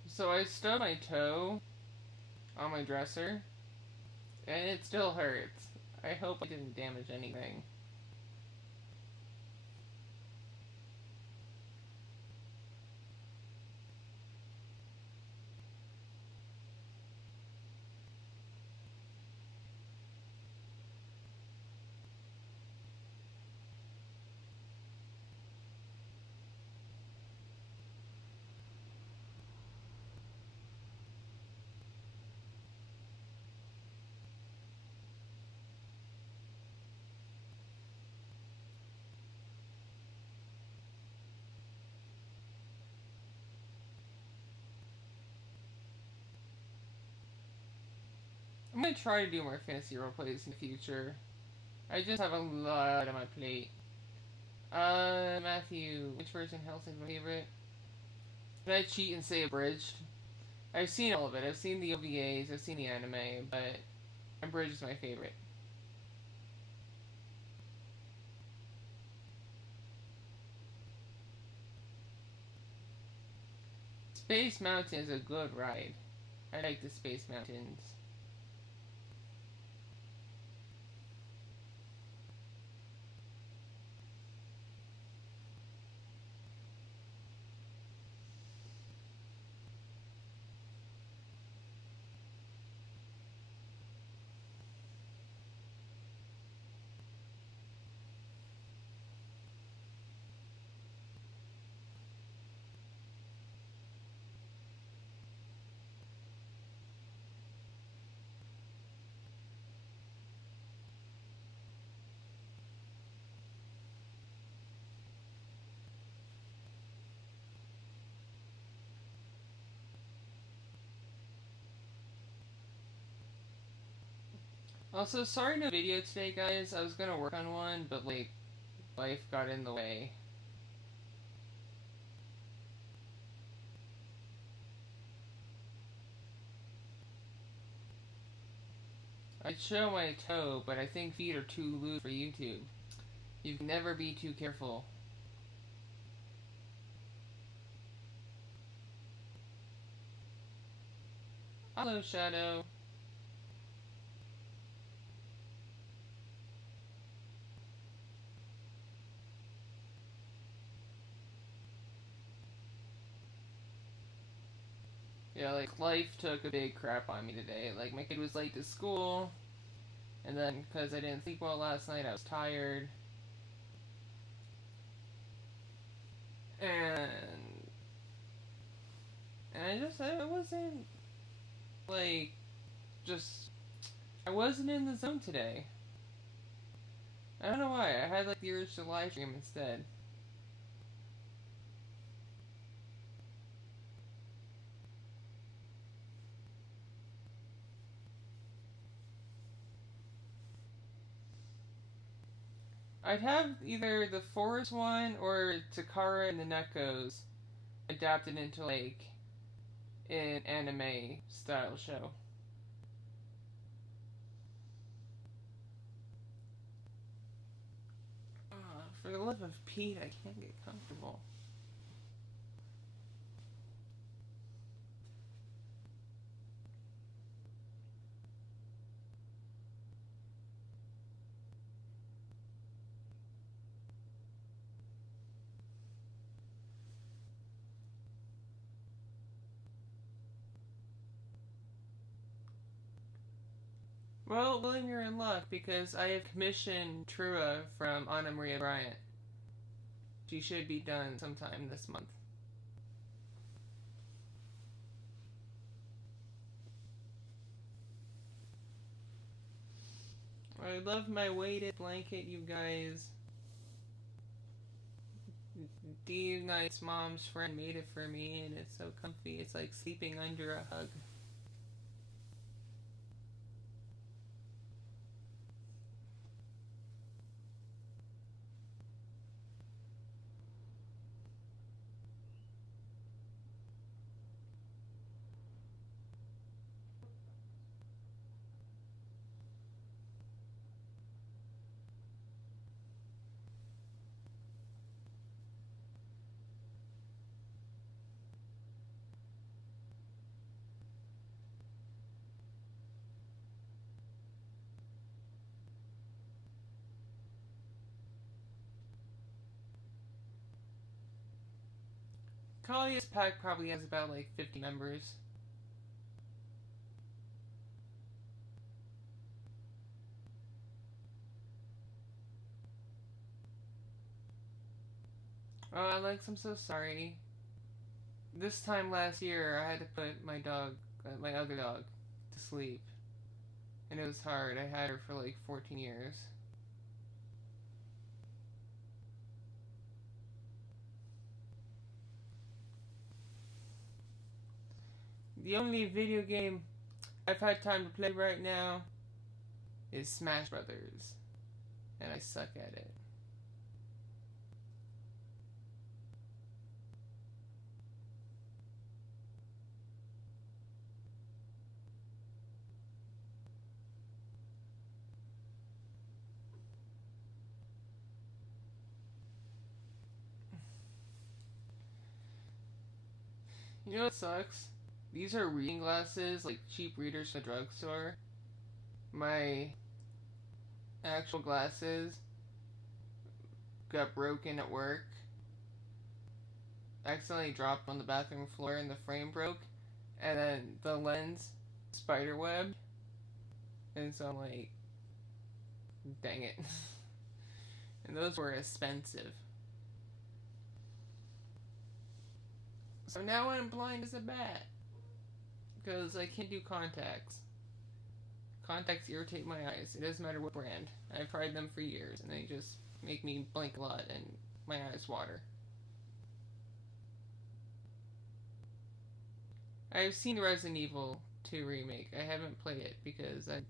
So I stubbed my toe on my dresser, and it still hurts. I hope I didn't damage anything. I'm gonna try to do more fantasy roleplays in the future. I just have a lot on my plate. Matthew, which version of Hellsing is my favorite? Can I cheat and say abridged? I've seen all of it. I've seen the OVAs, I've seen the anime, but abridged is my favorite. Space Mountain is a good ride. I like the Space Mountains. Also, sorry no video today, guys. I was gonna work on one, but like, life got in the way. I'd show my toe, but I think feet are too loose for YouTube. You can never be too careful. Hello, Shadow. Yeah, like, life took a big crap on me today. Like, my kid was late to school, and then, because I didn't sleep well last night, I was tired. And I wasn't, like, I wasn't in the zone today. I don't know why. I had, like, the urge to live stream instead. I'd have either the Forest one or Takara and the Nekos adapted into, like, an anime style show. For the love of Pete, I can't get comfortable. Well, William, you're in luck because I have commissioned Trua from Anna Maria Bryant. She should be done sometime this month. I love my weighted blanket, you guys. Dee Knight's mom's friend made it for me, and it's so comfy. It's like sleeping under a hug. Colliest pack probably has about like 50 members. Oh, Alex, I'm so sorry. This time last year, I had to put my dog, my other dog, to sleep. And it was hard. I had her for like 14 years. The only video game I've had time to play right now is Smash Brothers. And I suck at it. You know what sucks? These are reading glasses, like cheap readers from the drugstore. My actual glasses got broken at work. I accidentally dropped on the bathroom floor and the frame broke. And then the lens spiderwebbed. And so I'm like, dang it. And those were expensive. So now I'm blind as a bat. Because I can't do contacts. Contacts irritate my eyes. It doesn't matter what brand. I've tried them for years and they just make me blink a lot and my eyes water. I've seen Resident Evil 2 Remake. I haven't played it because I...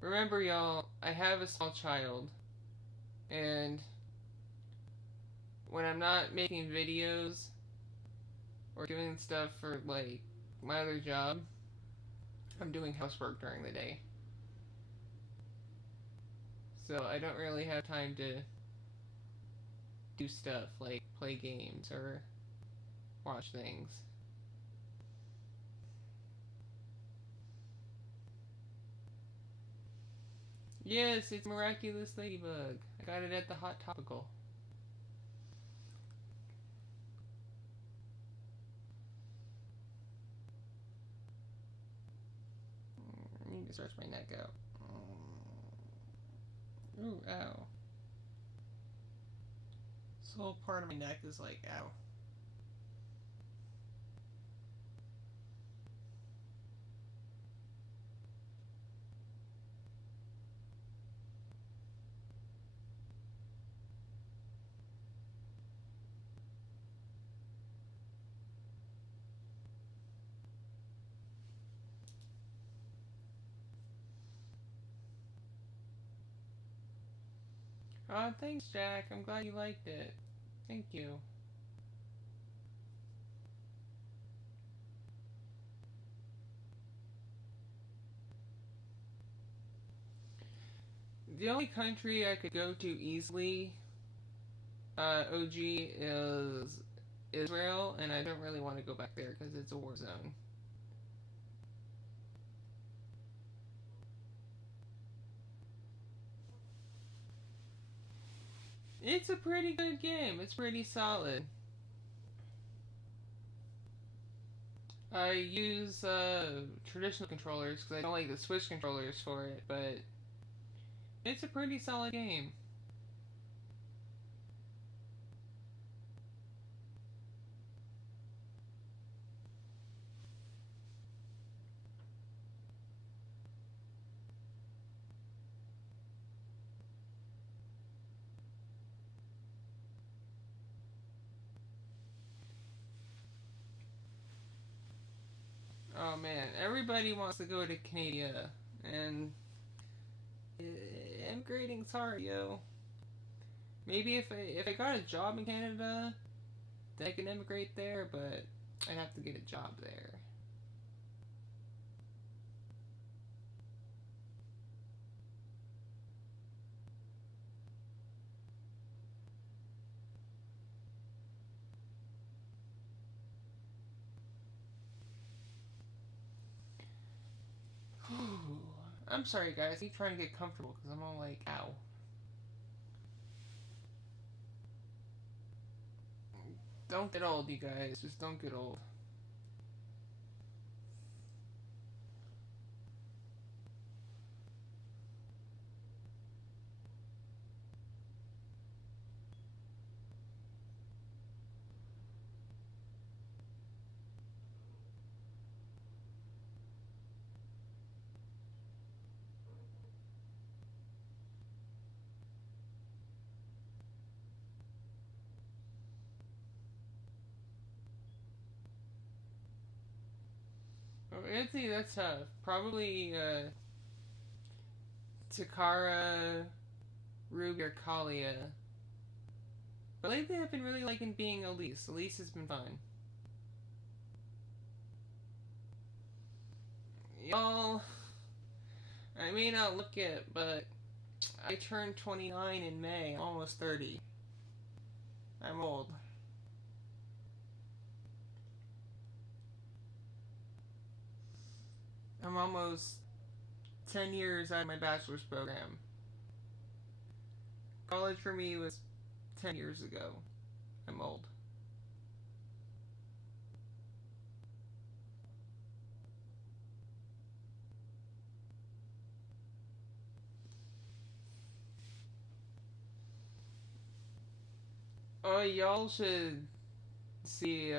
Remember, y'all, I have a small child. And when I'm not making videos or doing stuff for, like, my other job, I'm doing housework during the day. So I don't really have time to do stuff like play games or watch things. Yes, it's Miraculous Ladybug. I got it at the Hot Topical. I need to stretch my neck out. Ooh, ow. This whole part of my neck is like, ow. Oh, thanks, Jack. I'm glad you liked it. Thank you. The only country I could go to easily, OG, is Israel, and I don't really want to go back there because it's a war zone. It's a pretty good game. It's pretty solid. I use traditional controllers because I don't like the Switch controllers for it, but it's a pretty solid game. Oh man, everybody wants to go to Canada, and immigrating's hard, yo. Maybe if I got a job in Canada, then I can immigrate there, but I'd have to get a job there. I'm sorry, guys. I keep trying to get comfortable because I'm all like, ow. Don't get old, you guys. Just don't get old. Oh, Anthony, that's tough. Probably Takara, Ruby, or Kalia. But lately I've been really liking being Elise. Elise has been fun. Y'all, I may not look it, but I turned 29 in May. I'm almost 30. I'm old. I'm almost 10 years out of my bachelor's program. College for me was 10 years ago. I'm old. Oh, y'all should see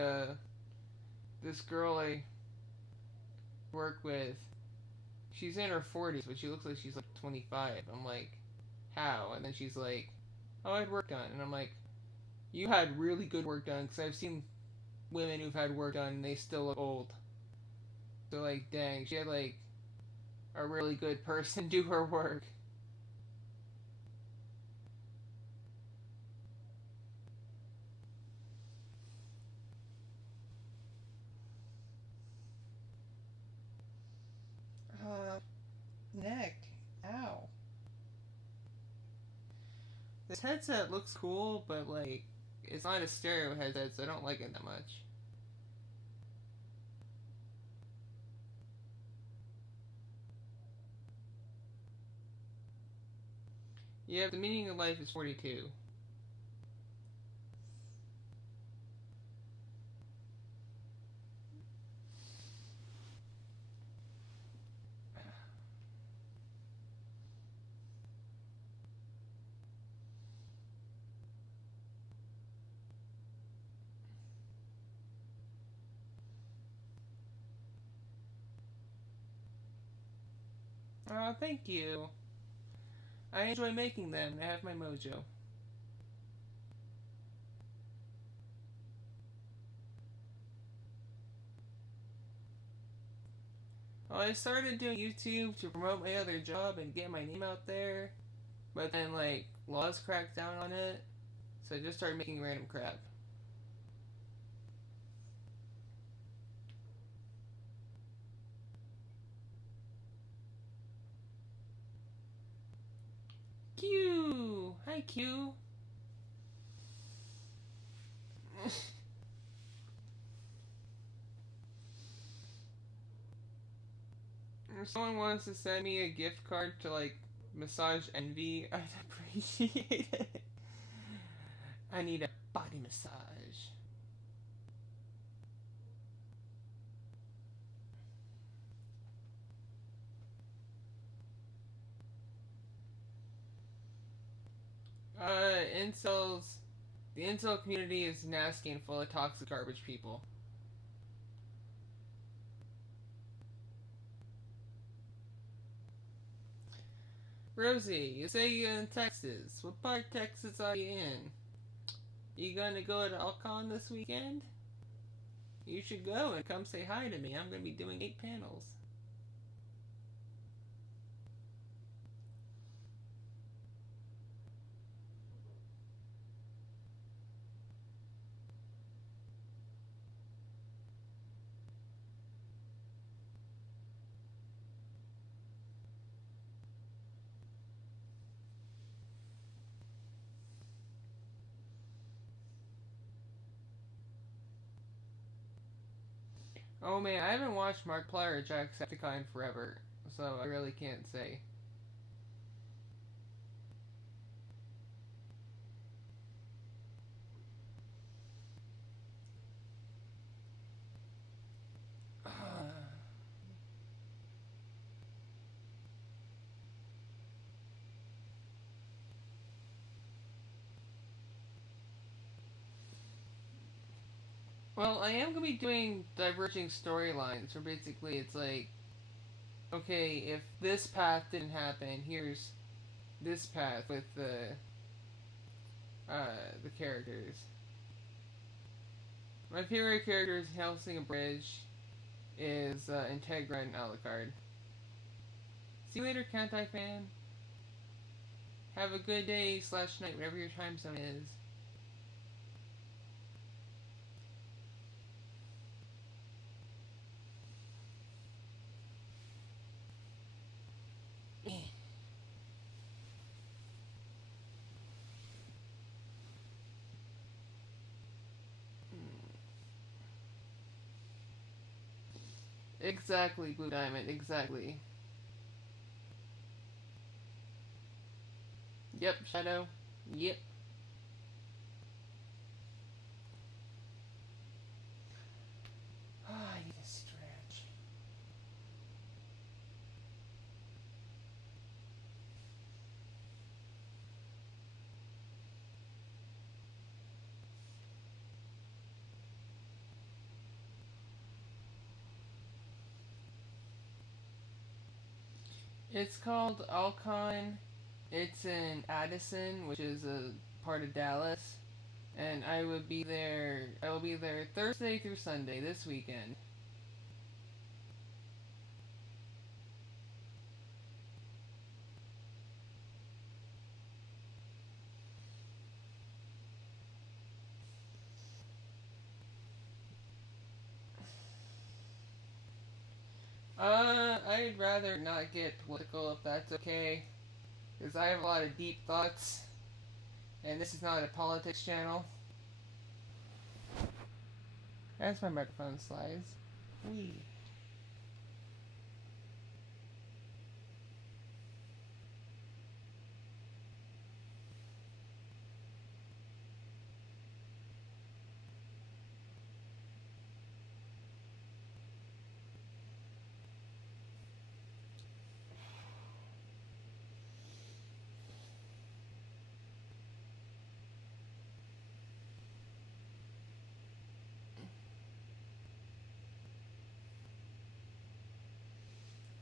this girl I work with. She's in her 40s, but she looks like she's like 25. I'm like, how? And then she's like, oh, I had work done. And I'm like, you had really good work done, because I've seen women who've had work done and they still look old. So, like, dang, she had, like, a really good person do her work. Neck. Ow. This headset looks cool, but, like, it's not a stereo headset, so I don't like it that much. Yeah, the meaning of life is 42. Oh, thank you. I enjoy making them. I have my mojo. Well, I started doing YouTube to promote my other job and get my name out there, but then, like, laws cracked down on it, so I just started making random crap. Q! Hi, Q! If someone wants to send me a gift card to, like, Massage Envy, I'd appreciate it. I need a body massage. Incels. The incel community is nasty and full of toxic garbage people. Rosie, you say you're in Texas. What part of Texas are you in? You gonna go to Alcon this weekend? You should go and come say hi to me. I'm gonna be doing 8 panels. Oh man, I haven't watched Markiplier or Jacksepticeye in forever, so I really can't say. Well, I am going to be doing diverging storylines, where basically it's like, okay, if this path didn't happen, here's this path with the characters. My favorite characters in Helsing a Bridge is Integra and Alucard. See you later, Kantai fan. Have a good day slash night, whatever your time zone is. Exactly, Blue Diamond, exactly. Yep, Shadow. Yep. I need to stretch. It's called Alcon. It's in Addison, which is a part of Dallas. And I would be there. I will be there Thursday through Sunday this weekend. I'd rather not get political if that's okay, because I have a lot of deep thoughts, and this is not a politics channel. As my microphone slides. Wee.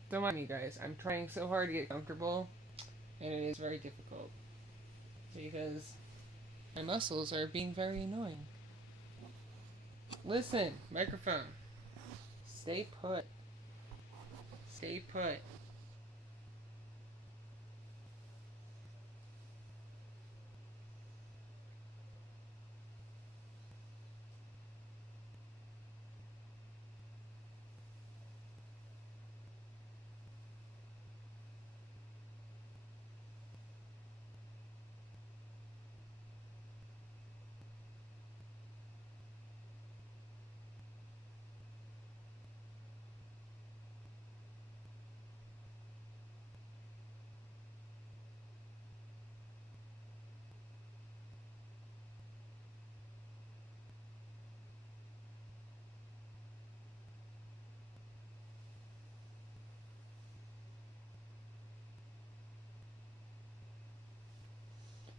Don't mind me, guys. I'm trying so hard to get comfortable, and it is very difficult because my muscles are being very annoying. Listen, microphone. Stay put. Stay put.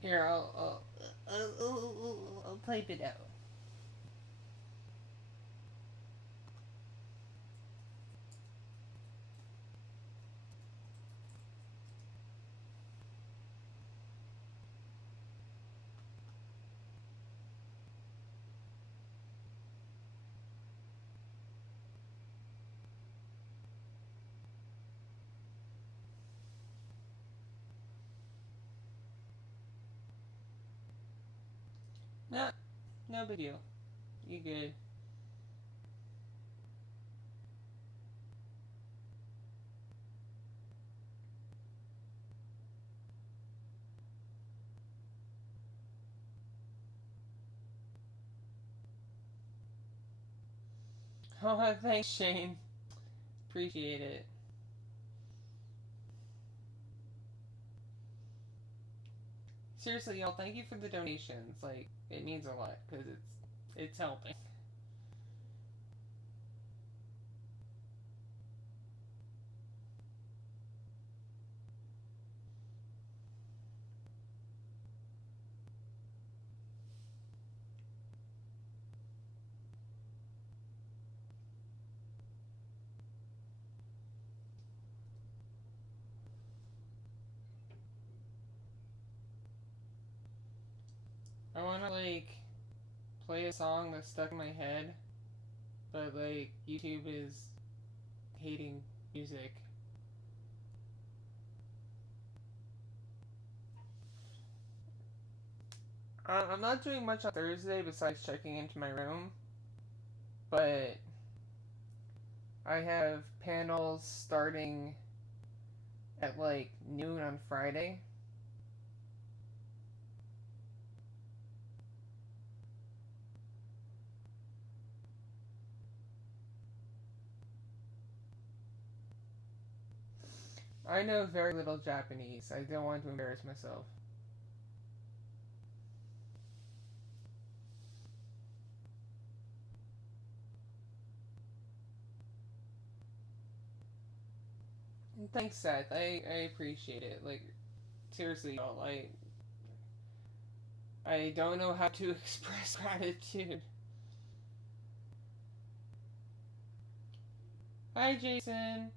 Here, I'll type it out. No, no big deal. You good. Oh, thanks, Shane. Appreciate it. Seriously, y'all, thank you for the donations. Like, it means a lot because it's helping. play a song that's stuck in my head, but like YouTube is hating music. I'm not doing much on Thursday besides checking into my room, but I have panels starting at like noon on Friday. I know very little Japanese. I don't want to embarrass myself. Thanks, Seth. I appreciate it. Like, seriously, y'all. I don't know how to express gratitude. Hi, Jason.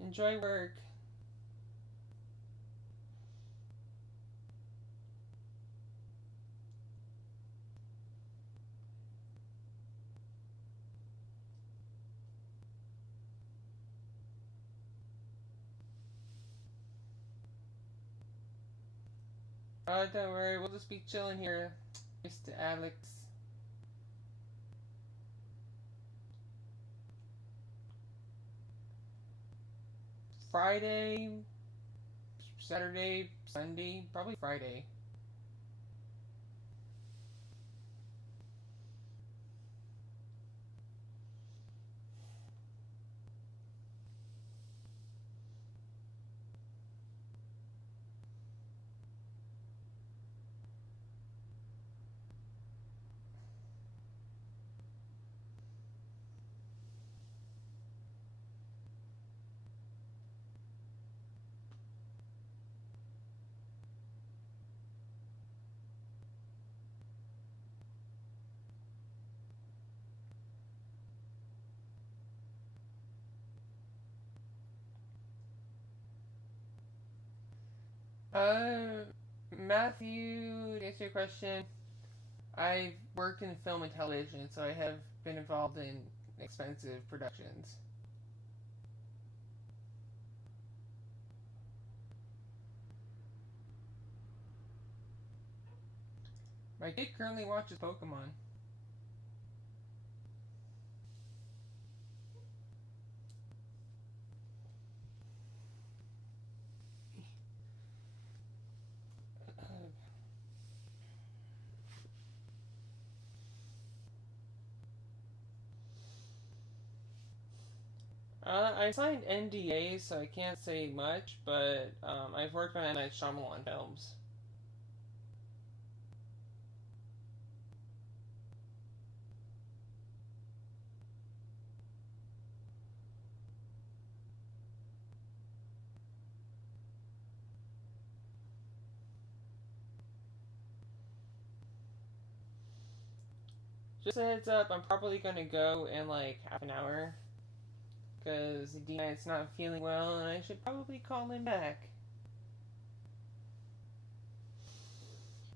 Enjoy work. Don't worry. We'll just be chilling here, Mr. Alex. Friday, Saturday, Sunday, probably Friday. Uh, Matthew, to answer your question, I've worked in film and television, so I have been involved in expensive productions. My kid currently watches Pokemon. I signed NDAs, so I can't say much, but I've worked on M. Night Shyamalan films. Just a heads up, I'm probably gonna go in like half an hour, because D-Night's not feeling well, and I should probably call him back.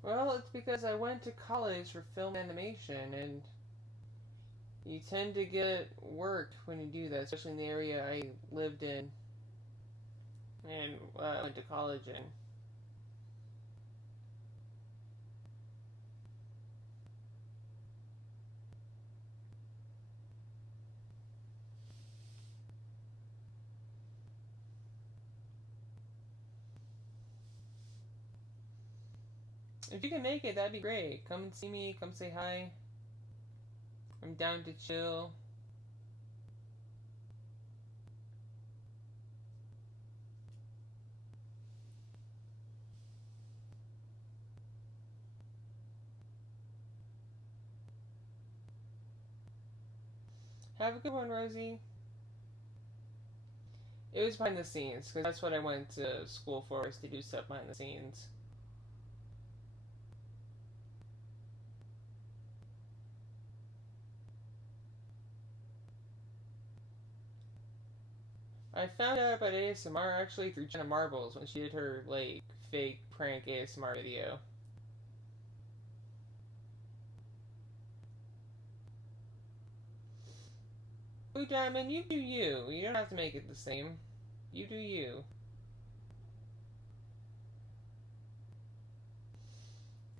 Well, it's because I went to college for film animation, and you tend to get work when you do that, especially in the area I lived in and went to college in. If you can make it, that'd be great. Come and see me, come say hi. I'm down to chill. Have a good one, Rosie. It was behind the scenes, because that's what I went to school for, is to do stuff behind the scenes. I found out about ASMR actually through Jenna Marbles when she did her, like, fake prank ASMR video. Blue Diamond, you do you. You don't have to make it the same. You do you.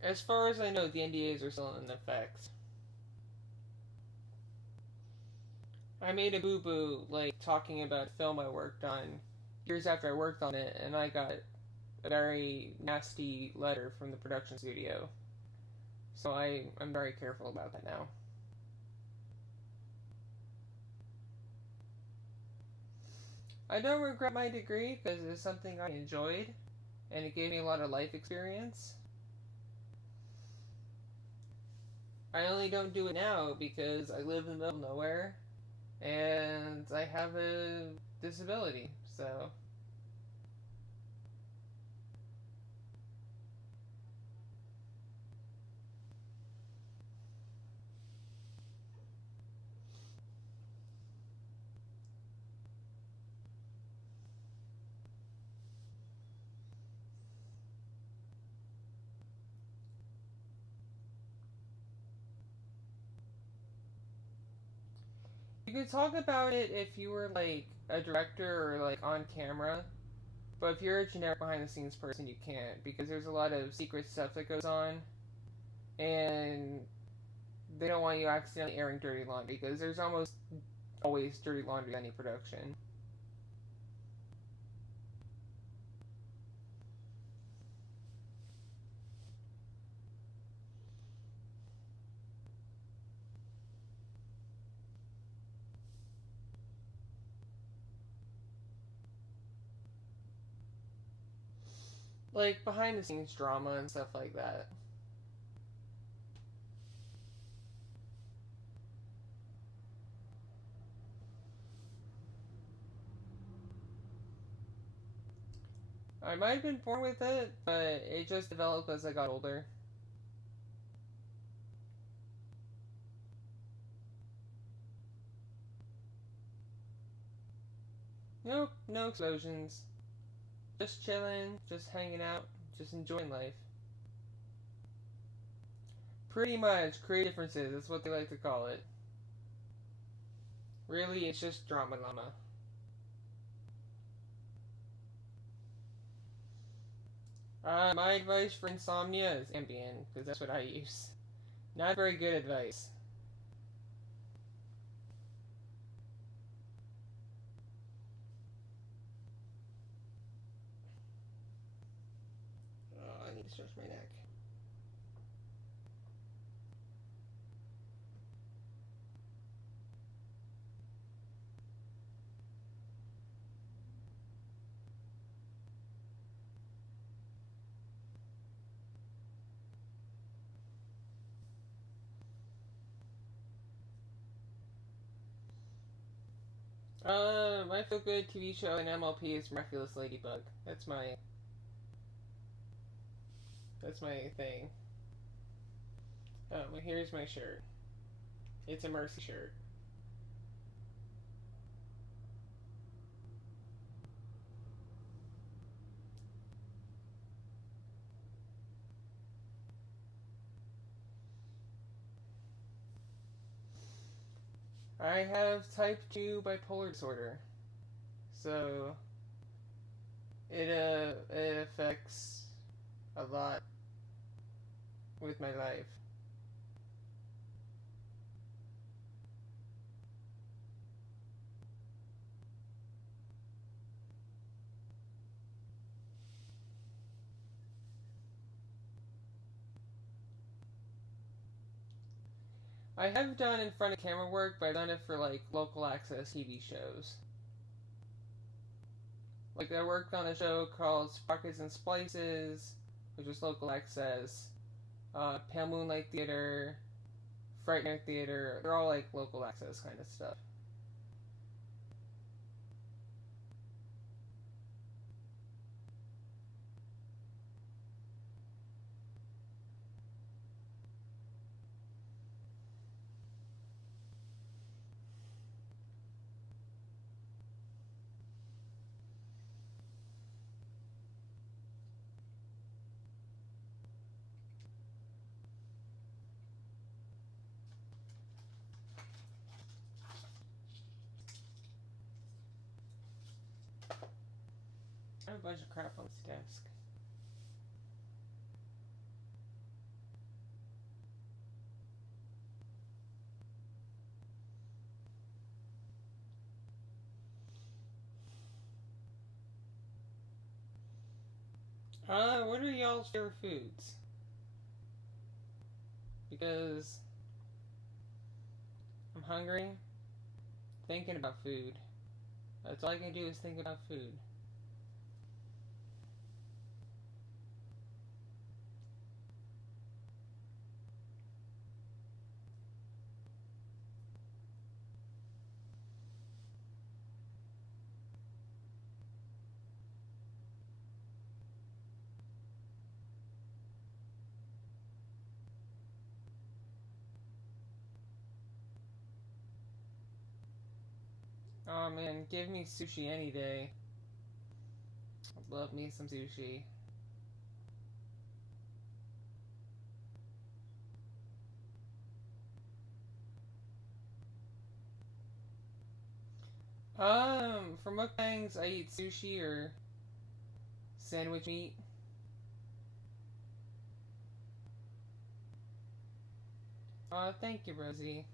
As far as I know, the NDAs are still in effect. I made a boo-boo, like, talking about a film I worked on years after I worked on it, and I got a very nasty letter from the production studio. So I'm very careful about that now. I don't regret my degree because it's something I enjoyed, and it gave me a lot of life experience. I only don't do it now because I live in the middle of nowhere, and I have a disability, so... You could talk about it if you were, like, a director or, like, on camera, but if you're a generic behind-the-scenes person, you can't, because there's a lot of secret stuff that goes on, and they don't want you accidentally airing dirty laundry, because there's almost always dirty laundry in any production. Like, behind-the-scenes drama and stuff like that. I might have been born with it, but it just developed as I got older. Nope, no explosions. Just chilling, just hanging out, just enjoying life. Pretty much, creative differences, that's what they like to call it. Really, it's just drama llama. My advice for insomnia is Ambien, because that's what I use. Not very good advice. Oh, I need to stretch my neck. My feel good TV show in MLP is Miraculous Ladybug. That's my thing. Oh, well, here's my shirt. It's a Mercy shirt. I have type 2 bipolar disorder. So it affects a lot with my life. I have done in front of camera work, but I've done it for like local access TV shows. Like I worked on a show called Sprockets and Splices, which was local access. Pale Moonlight Theater, Fright Night Theater, they're all like local access kind of stuff. I have a bunch of crap on this desk. What are y'all's favorite foods? Because I'm hungry, thinking about food. That's all I can do is think about food. Oh man, give me sushi any day. I'd love me some sushi. For mukbangs, I eat sushi or sandwich meat. Thank you, Rosie.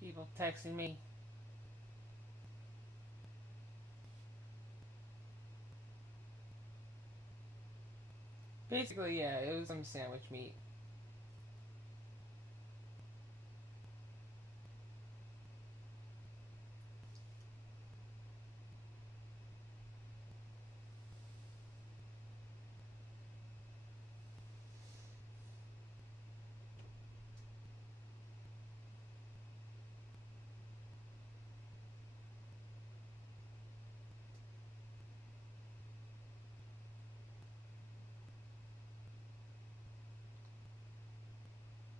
People texting me. Basically, yeah, it was some sandwich meat.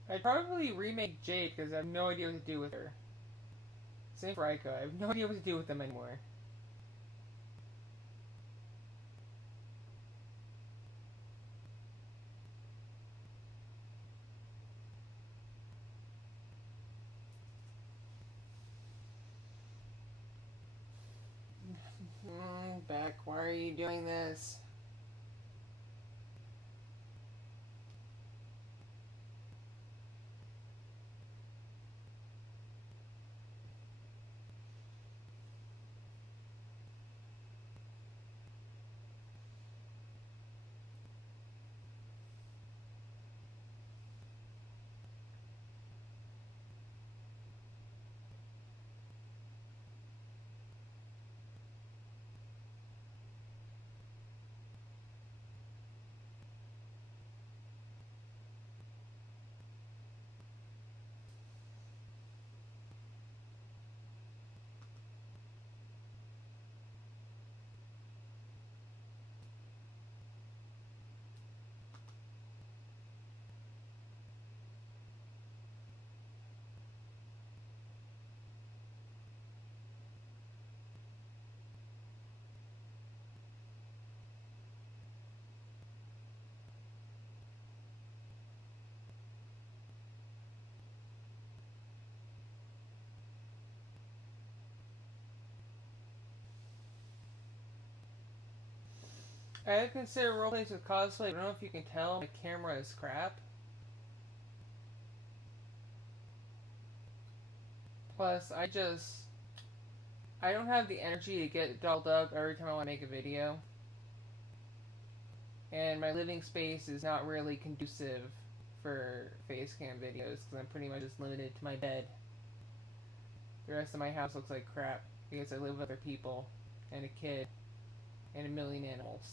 I'd probably remake Jade because I have no idea what to do with her. Same for Aika. I have no idea what to do with them anymore. Beck, why are you doing this? I have considered roleplays with cosplay, but I don't know if you can tell my camera is crap. Plus, I don't have the energy to get dolled up every time I want to make a video. And my living space is not really conducive for face cam videos because I'm pretty much just limited to my bed. The rest of my house looks like crap because I live with other people and a kid and a million animals.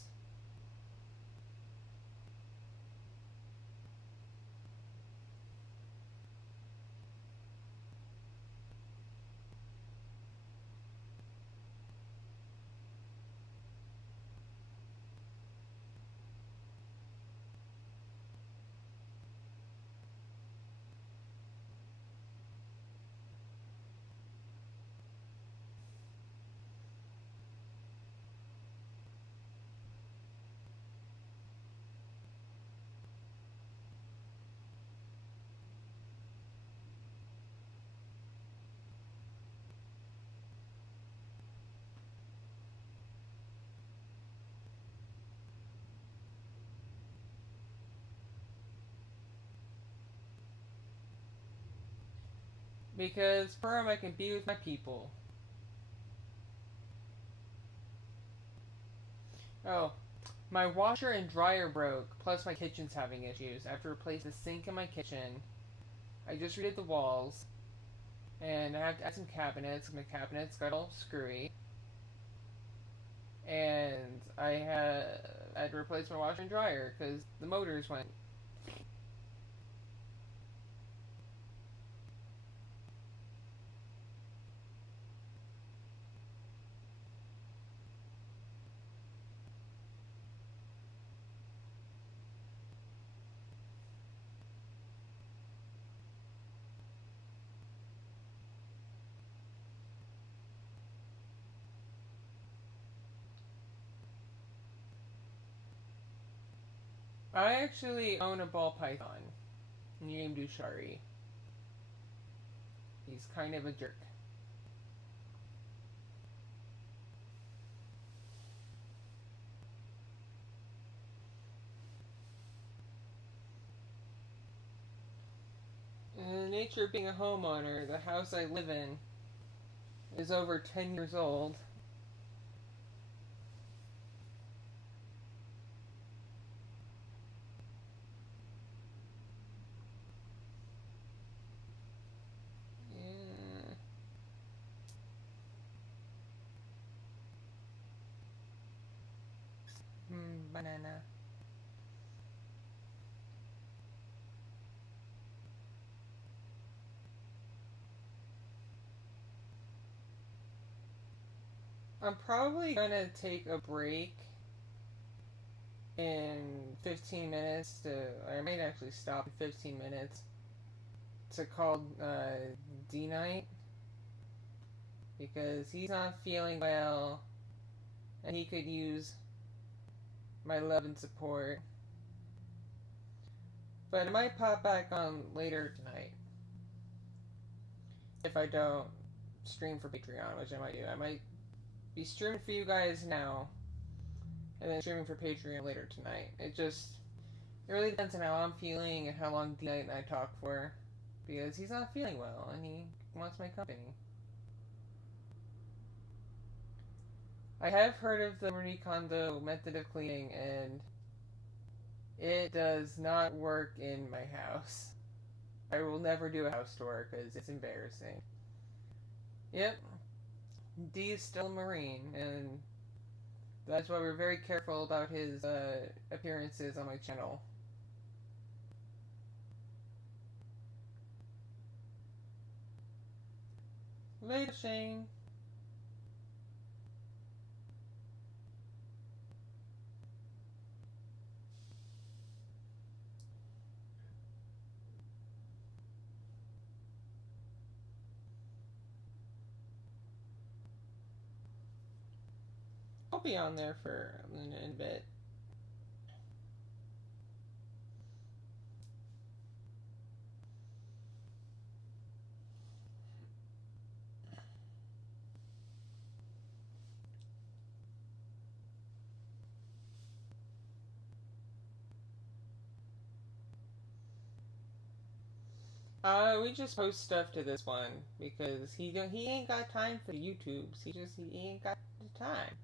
Because Purim I can be with my people. Oh, my washer and dryer broke, plus my kitchen's having issues. I have to replace the sink in my kitchen. I just redid the walls. And I have to add some cabinets. My cabinets got all screwy. And I had to replace my washer and dryer because the motors went. I actually own a ball python named Ushari. He's kind of a jerk. In the nature of being a homeowner, the house I live in is over 10 years old. Yeah. Banana. I'm probably gonna take a break in 15 minutes I might actually stop in 15 minutes to call D-Night because he's not feeling well and he could use my love and support. But I might pop back on later tonight if I don't stream for Patreon, which I might do. I might be streaming for you guys now and then streaming for Patreon later tonight. It really depends on how I'm feeling and how long D-Night and I talk for because he's not feeling well and he wants my company. I have heard of the Marie Kondo method of cleaning and it does not work in my house. I will never do a house tour because it's embarrassing. Yep, D is still a Marine, and that's why we're very careful about his appearances on my channel. Later, Shane. I'll be on there for a bit. We just post stuff to this one because he ain't got time for the YouTubes. He ain't got the time.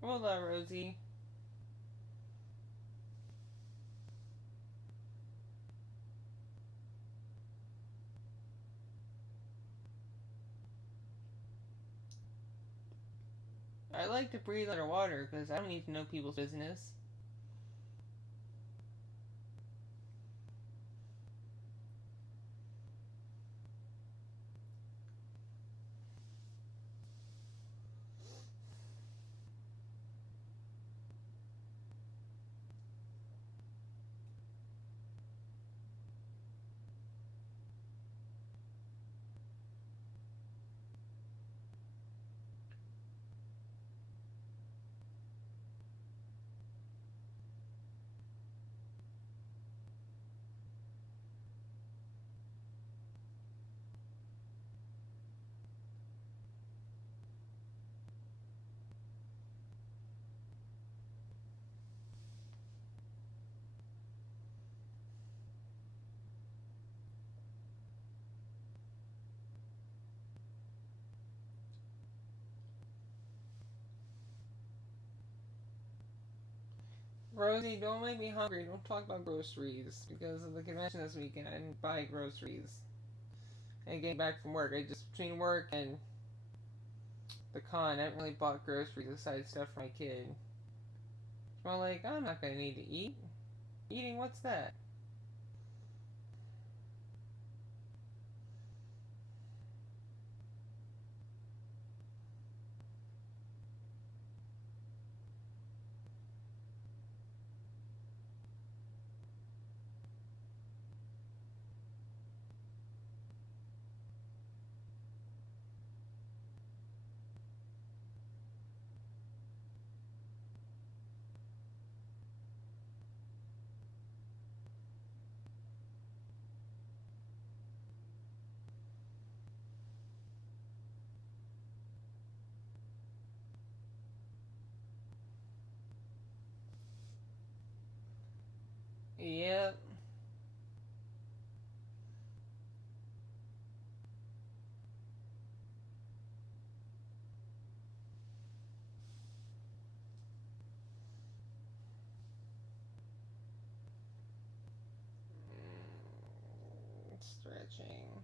Hola, Rosie. I like to breathe underwater because I don't need to know people's business. Rosie, don't make me hungry. Don't talk about groceries because of the convention this weekend. I didn't buy groceries. And getting back from work, I just between work and the con, I haven't really bought groceries aside stuff for my kid. Well, like I'm not gonna need to eat. Eating, what's that? Yep. Stretching.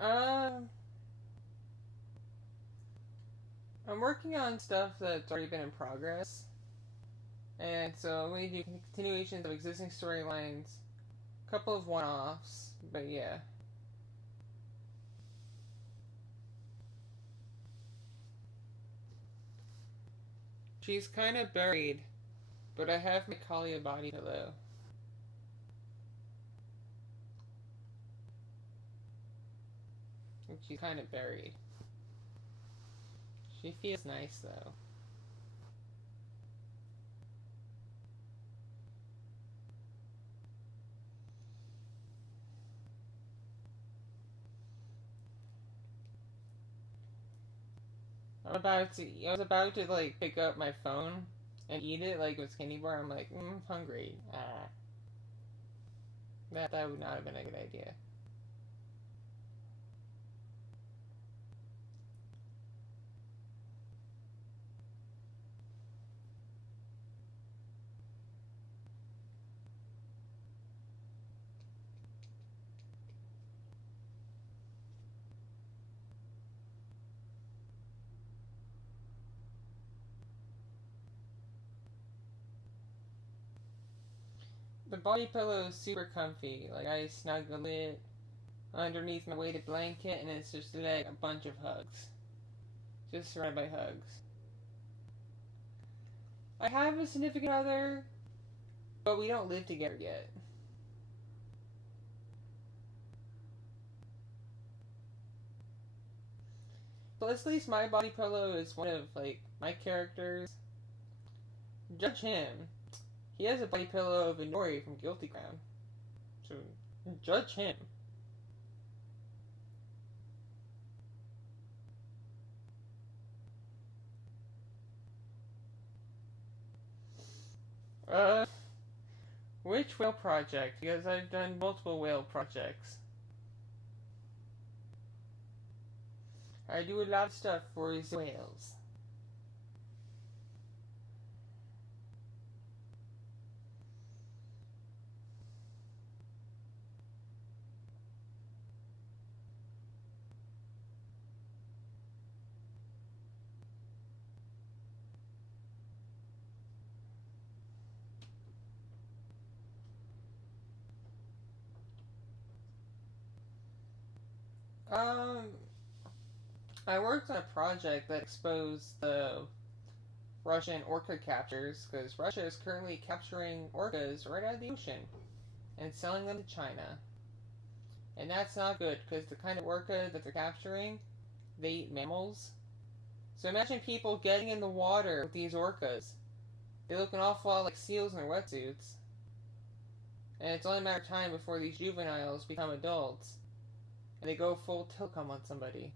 Um, I'm working on stuff that's already been in progress, and so we do continuations of existing storylines, a couple of one-offs, but yeah. She's kind of buried, but I have my Kalia body pillow. And she's kind of buried. She feels nice though. I was about to like pick up my phone and eat it like with candy bar. I'm like, hungry. That would not have been a good idea. The body pillow is super comfy. Like I snuggle it underneath my weighted blanket, and it's just like a bunch of hugs, just surrounded by hugs. I have a significant other, but we don't live together yet. Plus, at least my body pillow is one of, like, my characters. Judge him. He has a body pillow of Inori from Guilty Crown. So, judge him. Uh, which whale project? Because I've done multiple whale projects. I do a lot of stuff for the whales. Um, I worked on a project that exposed the Russian orca captures, because Russia is currently capturing orcas right out of the ocean and selling them to China. And that's not good, because the kind of orca that they're capturing, they eat mammals. So imagine people getting in the water with these orcas. They look an awful lot like seals in their wetsuits. And it's only a matter of time before these juveniles become adults. And they go full tilcom on somebody.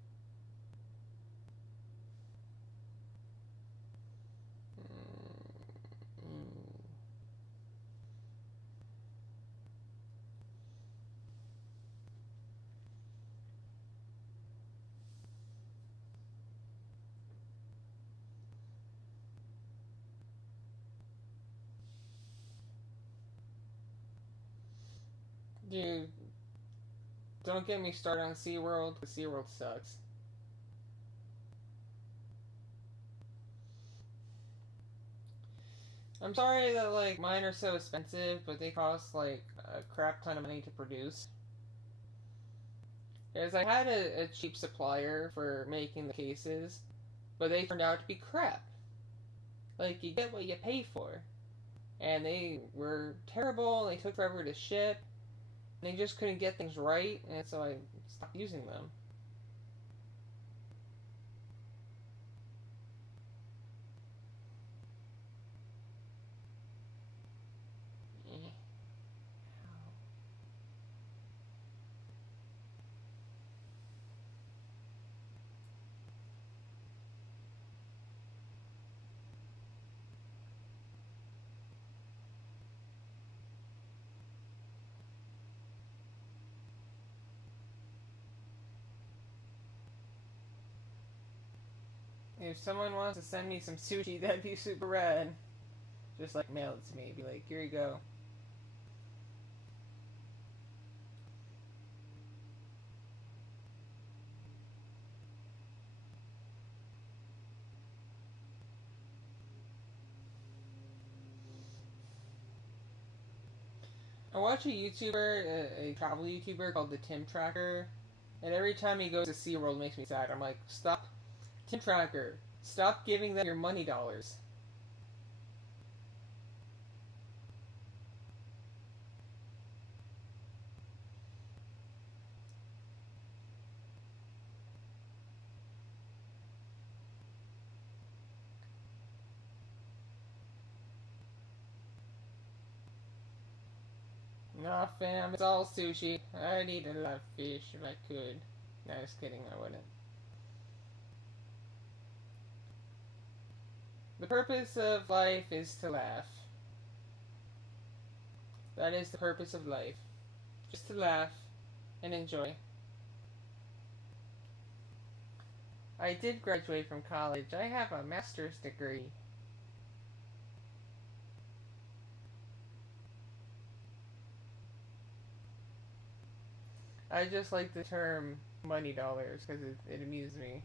Dude, don't get me started on SeaWorld, because SeaWorld sucks. I'm sorry that, like, mine are so expensive, but they cost, like, a crap ton of money to produce. Because I had a cheap supplier for making the cases, but they turned out to be crap. Like, you get what you pay for. And they were terrible, and they took forever to ship, and they just couldn't get things right, and so I stopped using them. If someone wants to send me some sushi, that'd be super rad. Just, like, mail it to me. Be like, here you go. I watch a YouTuber, a travel YouTuber called the Tim Tracker, and every time he goes to SeaWorld it makes me sad. I'm like, stop, Tim Tracker, stop giving them your money dollars. Nah, fam, it's all sushi. I'd eat a lot of fish if I could. No, just kidding, I wouldn't. The purpose of life is to laugh. That is the purpose of life. Just to laugh and enjoy. I did graduate from college. I have a master's degree. I just like the term money dollars because it amused me.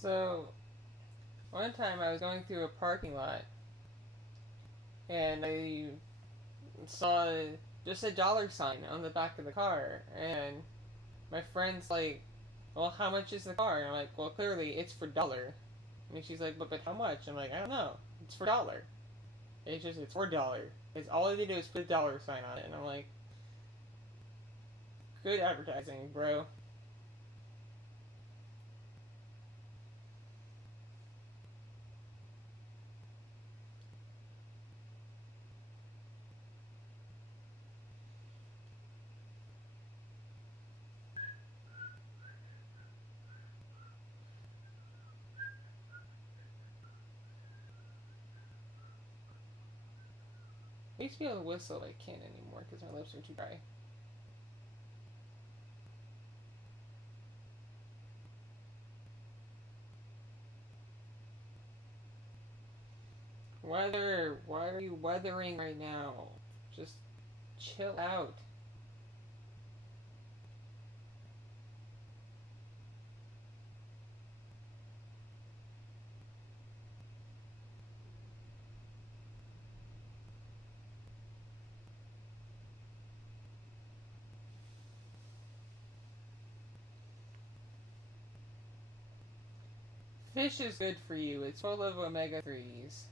So, One time I was going through a parking lot and I saw just a dollar sign on the back of the car, and my friend's like, "Well, how much is the car?" And I'm like, "Well, clearly it's for dollar." And she's like, "But how much?" I'm like, "I don't know. It's for dollar. It's for dollar. It's all they do is put a dollar sign on it." And I'm like, "Good advertising, bro." I used to be able to whistle, but I can't anymore because my lips are too dry. Weather, why are you weathering right now? Just chill out. Fish is good for you. It's full of omega 3s.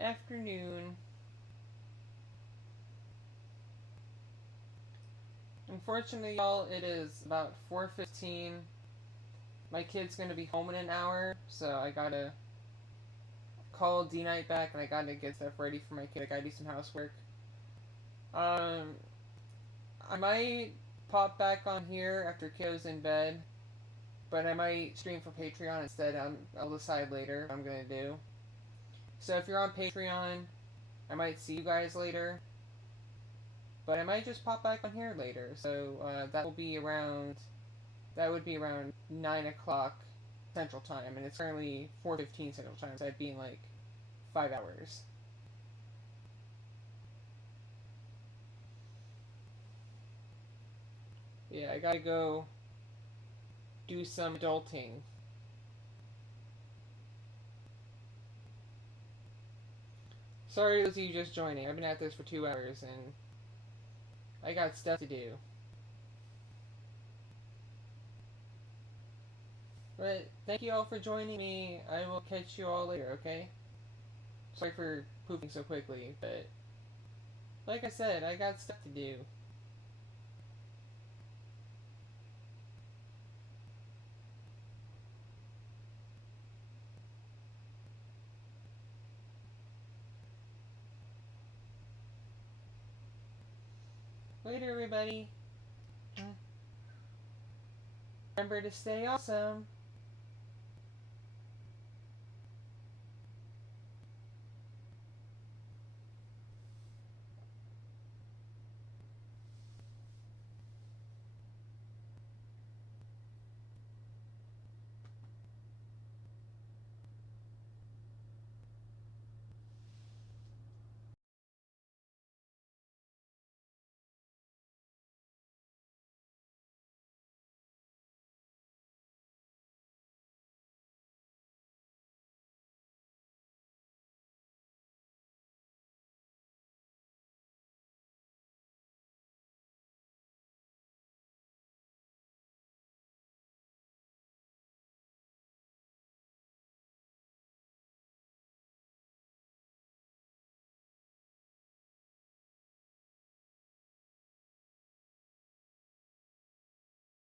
Afternoon. Unfortunately, y'all, it is about 4:15. My kid's gonna be home in an hour, so I gotta call D-Night back and I gotta get stuff ready for my kid. I gotta do some housework. Um, I might pop back on here after kiddo's in bed, but I might stream for Patreon instead. I'll decide later what I'm gonna do. So if you're on Patreon, I might see you guys later. But I might just pop back on here later. So that would be around 9 o'clock Central Time, and it's currently 4:15 Central Time, so that'd be in like 5 hours. Yeah, I gotta go do some adulting. Sorry those of you just joining. I've been at this for 2 hours and I got stuff to do. But thank you all for joining me. I will catch you all later, okay? Sorry for pooping so quickly, but like I said, I got stuff to do. Later, everybody. Remember to stay awesome.